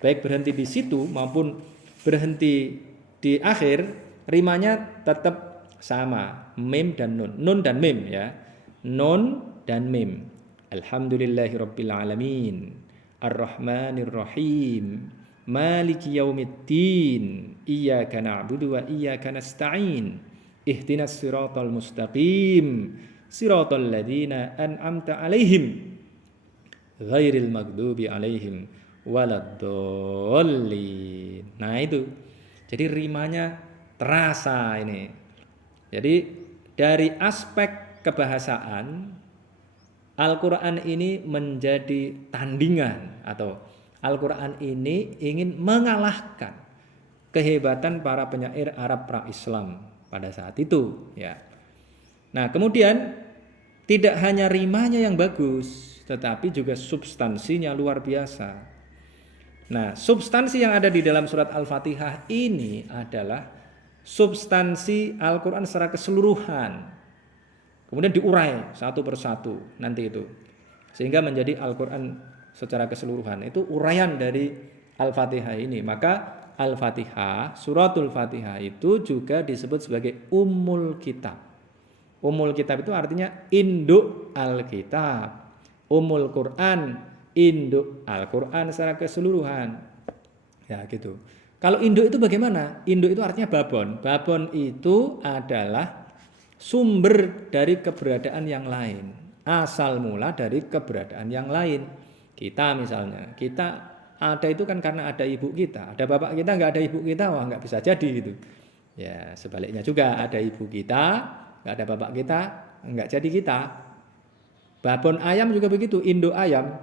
baik berhenti di situ maupun berhenti di akhir, rimanya tetap sama, mim dan nun dan mim ya, nun dan mim. Alhamdulillahirabbil alamin, Ar-Rahmanir Rahim, Maliki Yaumiddin, Iyyaka na'budu wa iyyaka nasta'in, Ihdinas siratal mustaqim, siratal ladzina an'amta 'alaihim, ghairil maghdubi 'alaihim waladdallin. Nah itu. Jadi rimanya terasa ini. Jadi dari aspek kebahasaan Al-Quran ini menjadi tandingan atau Al-Quran ini ingin mengalahkan kehebatan para penyair Arab pra-Islam pada saat itu ya. Nah kemudian tidak hanya rimanya yang bagus tetapi juga substansinya luar biasa. Nah substansi yang ada di dalam surat Al-Fatihah ini adalah substansi Al-Quran secara keseluruhan. Kemudian diurai satu persatu nanti itu. Sehingga menjadi Al-Quran secara keseluruhan. Itu uraian dari Al-Fatihah ini. Maka Al-Fatihah, suratul Fatihah itu juga disebut sebagai Ummul Kitab. Ummul Kitab itu artinya induk Alkitab. Ummul Quran, induk Al-Quran secara keseluruhan. Ya gitu. Kalau induk itu bagaimana? Induk itu artinya babon. Babon itu adalah sumber dari keberadaan yang lain. Asal mula dari keberadaan yang lain. Kita misalnya, kita ada itu kan karena ada ibu kita. Ada bapak kita, nggak ada ibu kita, wah nggak bisa jadi gitu. Ya sebaliknya juga ada ibu kita, nggak ada bapak kita, nggak jadi kita. Babon ayam juga begitu, induk ayam.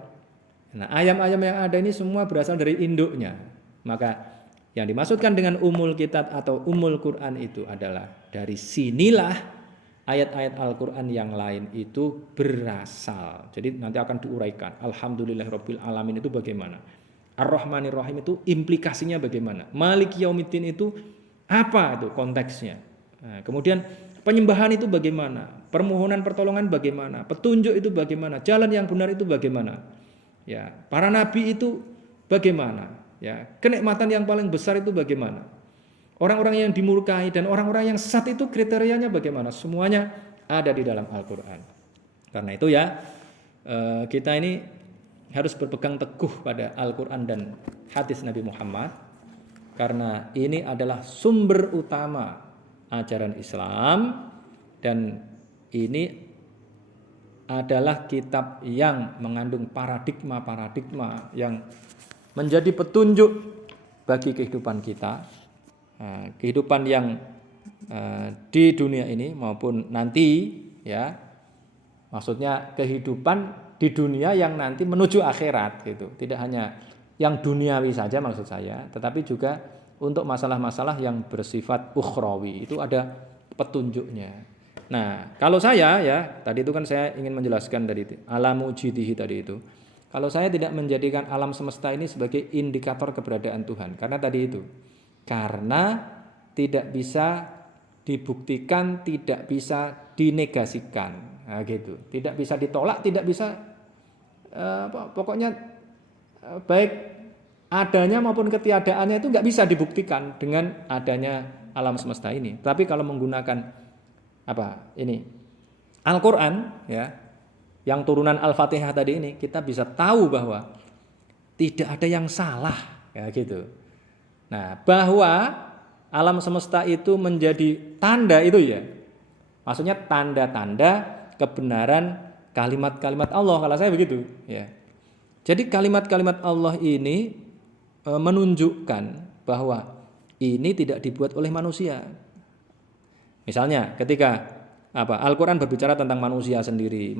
Nah ayam-ayam yang ada ini semua berasal dari induknya. Maka yang dimaksudkan dengan Ummul Kitab atau Ummul Quran itu adalah dari sinilah ayat-ayat Al-Quran yang lain itu berasal. Jadi nanti akan diuraikan. Alhamdulillahirabbil alamin itu bagaimana? Ar-Rahmanir Rahim itu implikasinya bagaimana? Maliki Yaumiddin itu apa itu konteksnya? Nah, kemudian penyembahan itu bagaimana? Permohonan pertolongan bagaimana? Petunjuk itu bagaimana? Jalan yang benar itu bagaimana? Ya, para nabi itu bagaimana? Ya, kenikmatan yang paling besar itu bagaimana? Orang-orang yang dimurkai dan orang-orang yang sesat itu kriterianya bagaimana? Semuanya ada di dalam Al-Quran. Karena itu ya kita ini harus berpegang teguh pada Al-Quran dan hadis Nabi Muhammad. Karena ini adalah sumber utama ajaran Islam. Dan ini adalah kitab yang mengandung paradigma-paradigma yang menjadi petunjuk bagi kehidupan kita. Kehidupan yang di dunia ini maupun nanti ya, maksudnya kehidupan di dunia yang nanti menuju akhirat gitu. Tidak hanya yang duniawi saja maksud saya, tetapi juga untuk masalah-masalah yang bersifat ukhrawi itu ada petunjuknya. Nah kalau saya ya tadi itu kan saya ingin menjelaskan dari alam ujidihi tadi itu. Kalau saya tidak menjadikan alam semesta ini sebagai indikator keberadaan Tuhan, karena tadi itu karena tidak bisa dibuktikan, tidak bisa dinegasikan, nah, gitu. Tidak bisa ditolak, tidak bisa pokoknya baik adanya maupun ketiadaannya itu nggak bisa dibuktikan dengan adanya alam semesta ini. Tapi kalau menggunakan apa ini Al-Quran ya, yang turunan Al-Fatihah tadi ini, kita bisa tahu bahwa tidak ada yang salah, ya gitu. Nah, bahwa alam semesta itu menjadi tanda itu ya. Maksudnya tanda-tanda kebenaran kalimat-kalimat Allah, kalau saya begitu ya. Jadi kalimat-kalimat Allah ini menunjukkan bahwa ini tidak dibuat oleh manusia. Misalnya ketika Al-Quran berbicara tentang manusia sendiri,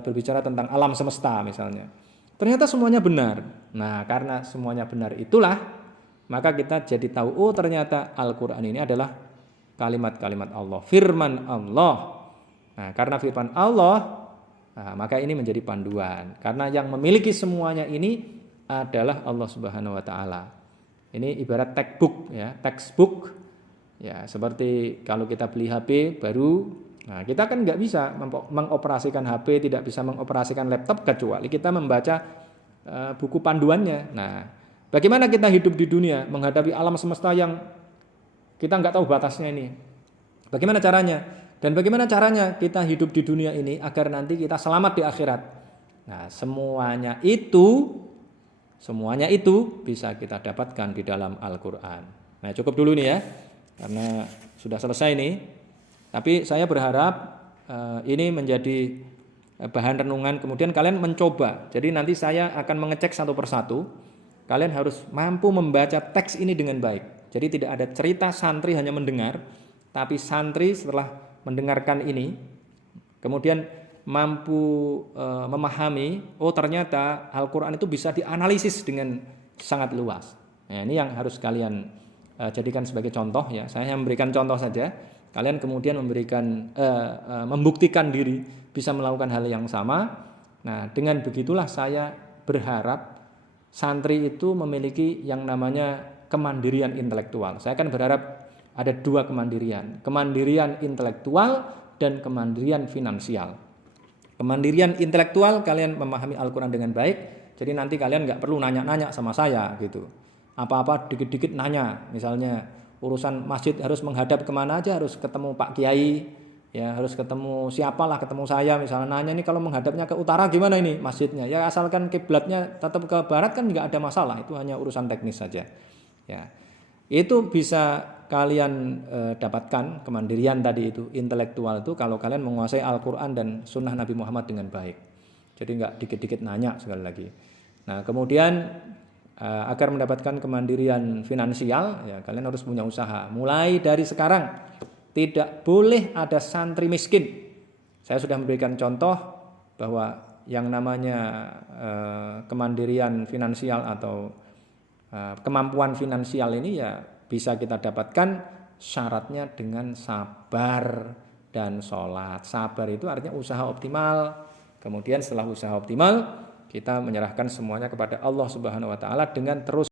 berbicara tentang alam semesta misalnya. Ternyata semuanya benar. Nah, karena semuanya benar itulah maka kita jadi tahu, oh ternyata Al-Quran ini adalah kalimat-kalimat Allah, firman Allah. Nah, karena firman Allah, maka ini menjadi panduan. Karena yang memiliki semuanya ini adalah Allah Subhanahu Wa Taala. Ini ibarat textbook, ya, textbook. Ya, seperti kalau kita beli HP baru, nah kita kan nggak bisa mengoperasikan HP, tidak bisa mengoperasikan laptop kecuali kita membaca buku panduannya. Nah, bagaimana kita hidup di dunia menghadapi alam semesta yang kita nggak tahu batasnya ini? Bagaimana caranya? Dan bagaimana caranya kita hidup di dunia ini agar nanti kita selamat di akhirat? Nah, semuanya itu semuanya itu bisa kita dapatkan di dalam Al-Quran. Nah, cukup dulu nih ya, karena sudah selesai nih. Tapi saya berharap ini menjadi bahan renungan, kemudian kalian mencoba. Jadi nanti saya akan mengecek satu persatu. Kalian harus mampu membaca teks ini dengan baik. Jadi tidak ada cerita santri hanya mendengar, tapi santri setelah mendengarkan ini, kemudian mampu memahami, oh ternyata Al-Quran itu bisa dianalisis dengan sangat luas. Nah, ini yang harus kalian jadikan sebagai contoh ya. Saya hanya memberikan contoh saja. Kalian kemudian membuktikan diri bisa melakukan hal yang sama. Nah, dengan begitulah saya berharap santri itu memiliki yang namanya kemandirian intelektual. Saya kan berharap ada dua kemandirian, kemandirian intelektual dan kemandirian finansial. Kemandirian intelektual, kalian memahami Al-Quran dengan baik, jadi nanti kalian nggak perlu nanya-nanya sama saya gitu. Apa-apa dikit-dikit nanya, misalnya urusan masjid harus menghadap kemana aja, harus ketemu Pak Kiai, ya harus ketemu siapalah, ketemu saya, misalnya nanya ini kalau menghadapnya ke utara gimana ini masjidnya, ya asalkan kiblatnya tetap ke barat kan nggak ada masalah, itu hanya urusan teknis saja. Ya, itu bisa kalian dapatkan kemandirian tadi itu, intelektual itu kalau kalian menguasai Al-Quran dan Sunnah Nabi Muhammad dengan baik. Jadi nggak dikit-dikit nanya sekali lagi. Nah kemudian agar mendapatkan kemandirian finansial, ya kalian harus punya usaha. Mulai dari sekarang tidak boleh ada santri miskin. Saya sudah memberikan contoh bahwa yang namanya kemandirian finansial atau kemampuan finansial ini ya bisa kita dapatkan syaratnya dengan sabar dan sholat. Sabar itu artinya usaha optimal. Kemudian setelah usaha optimal kita menyerahkan semuanya kepada Allah Subhanahu wa taala dengan terus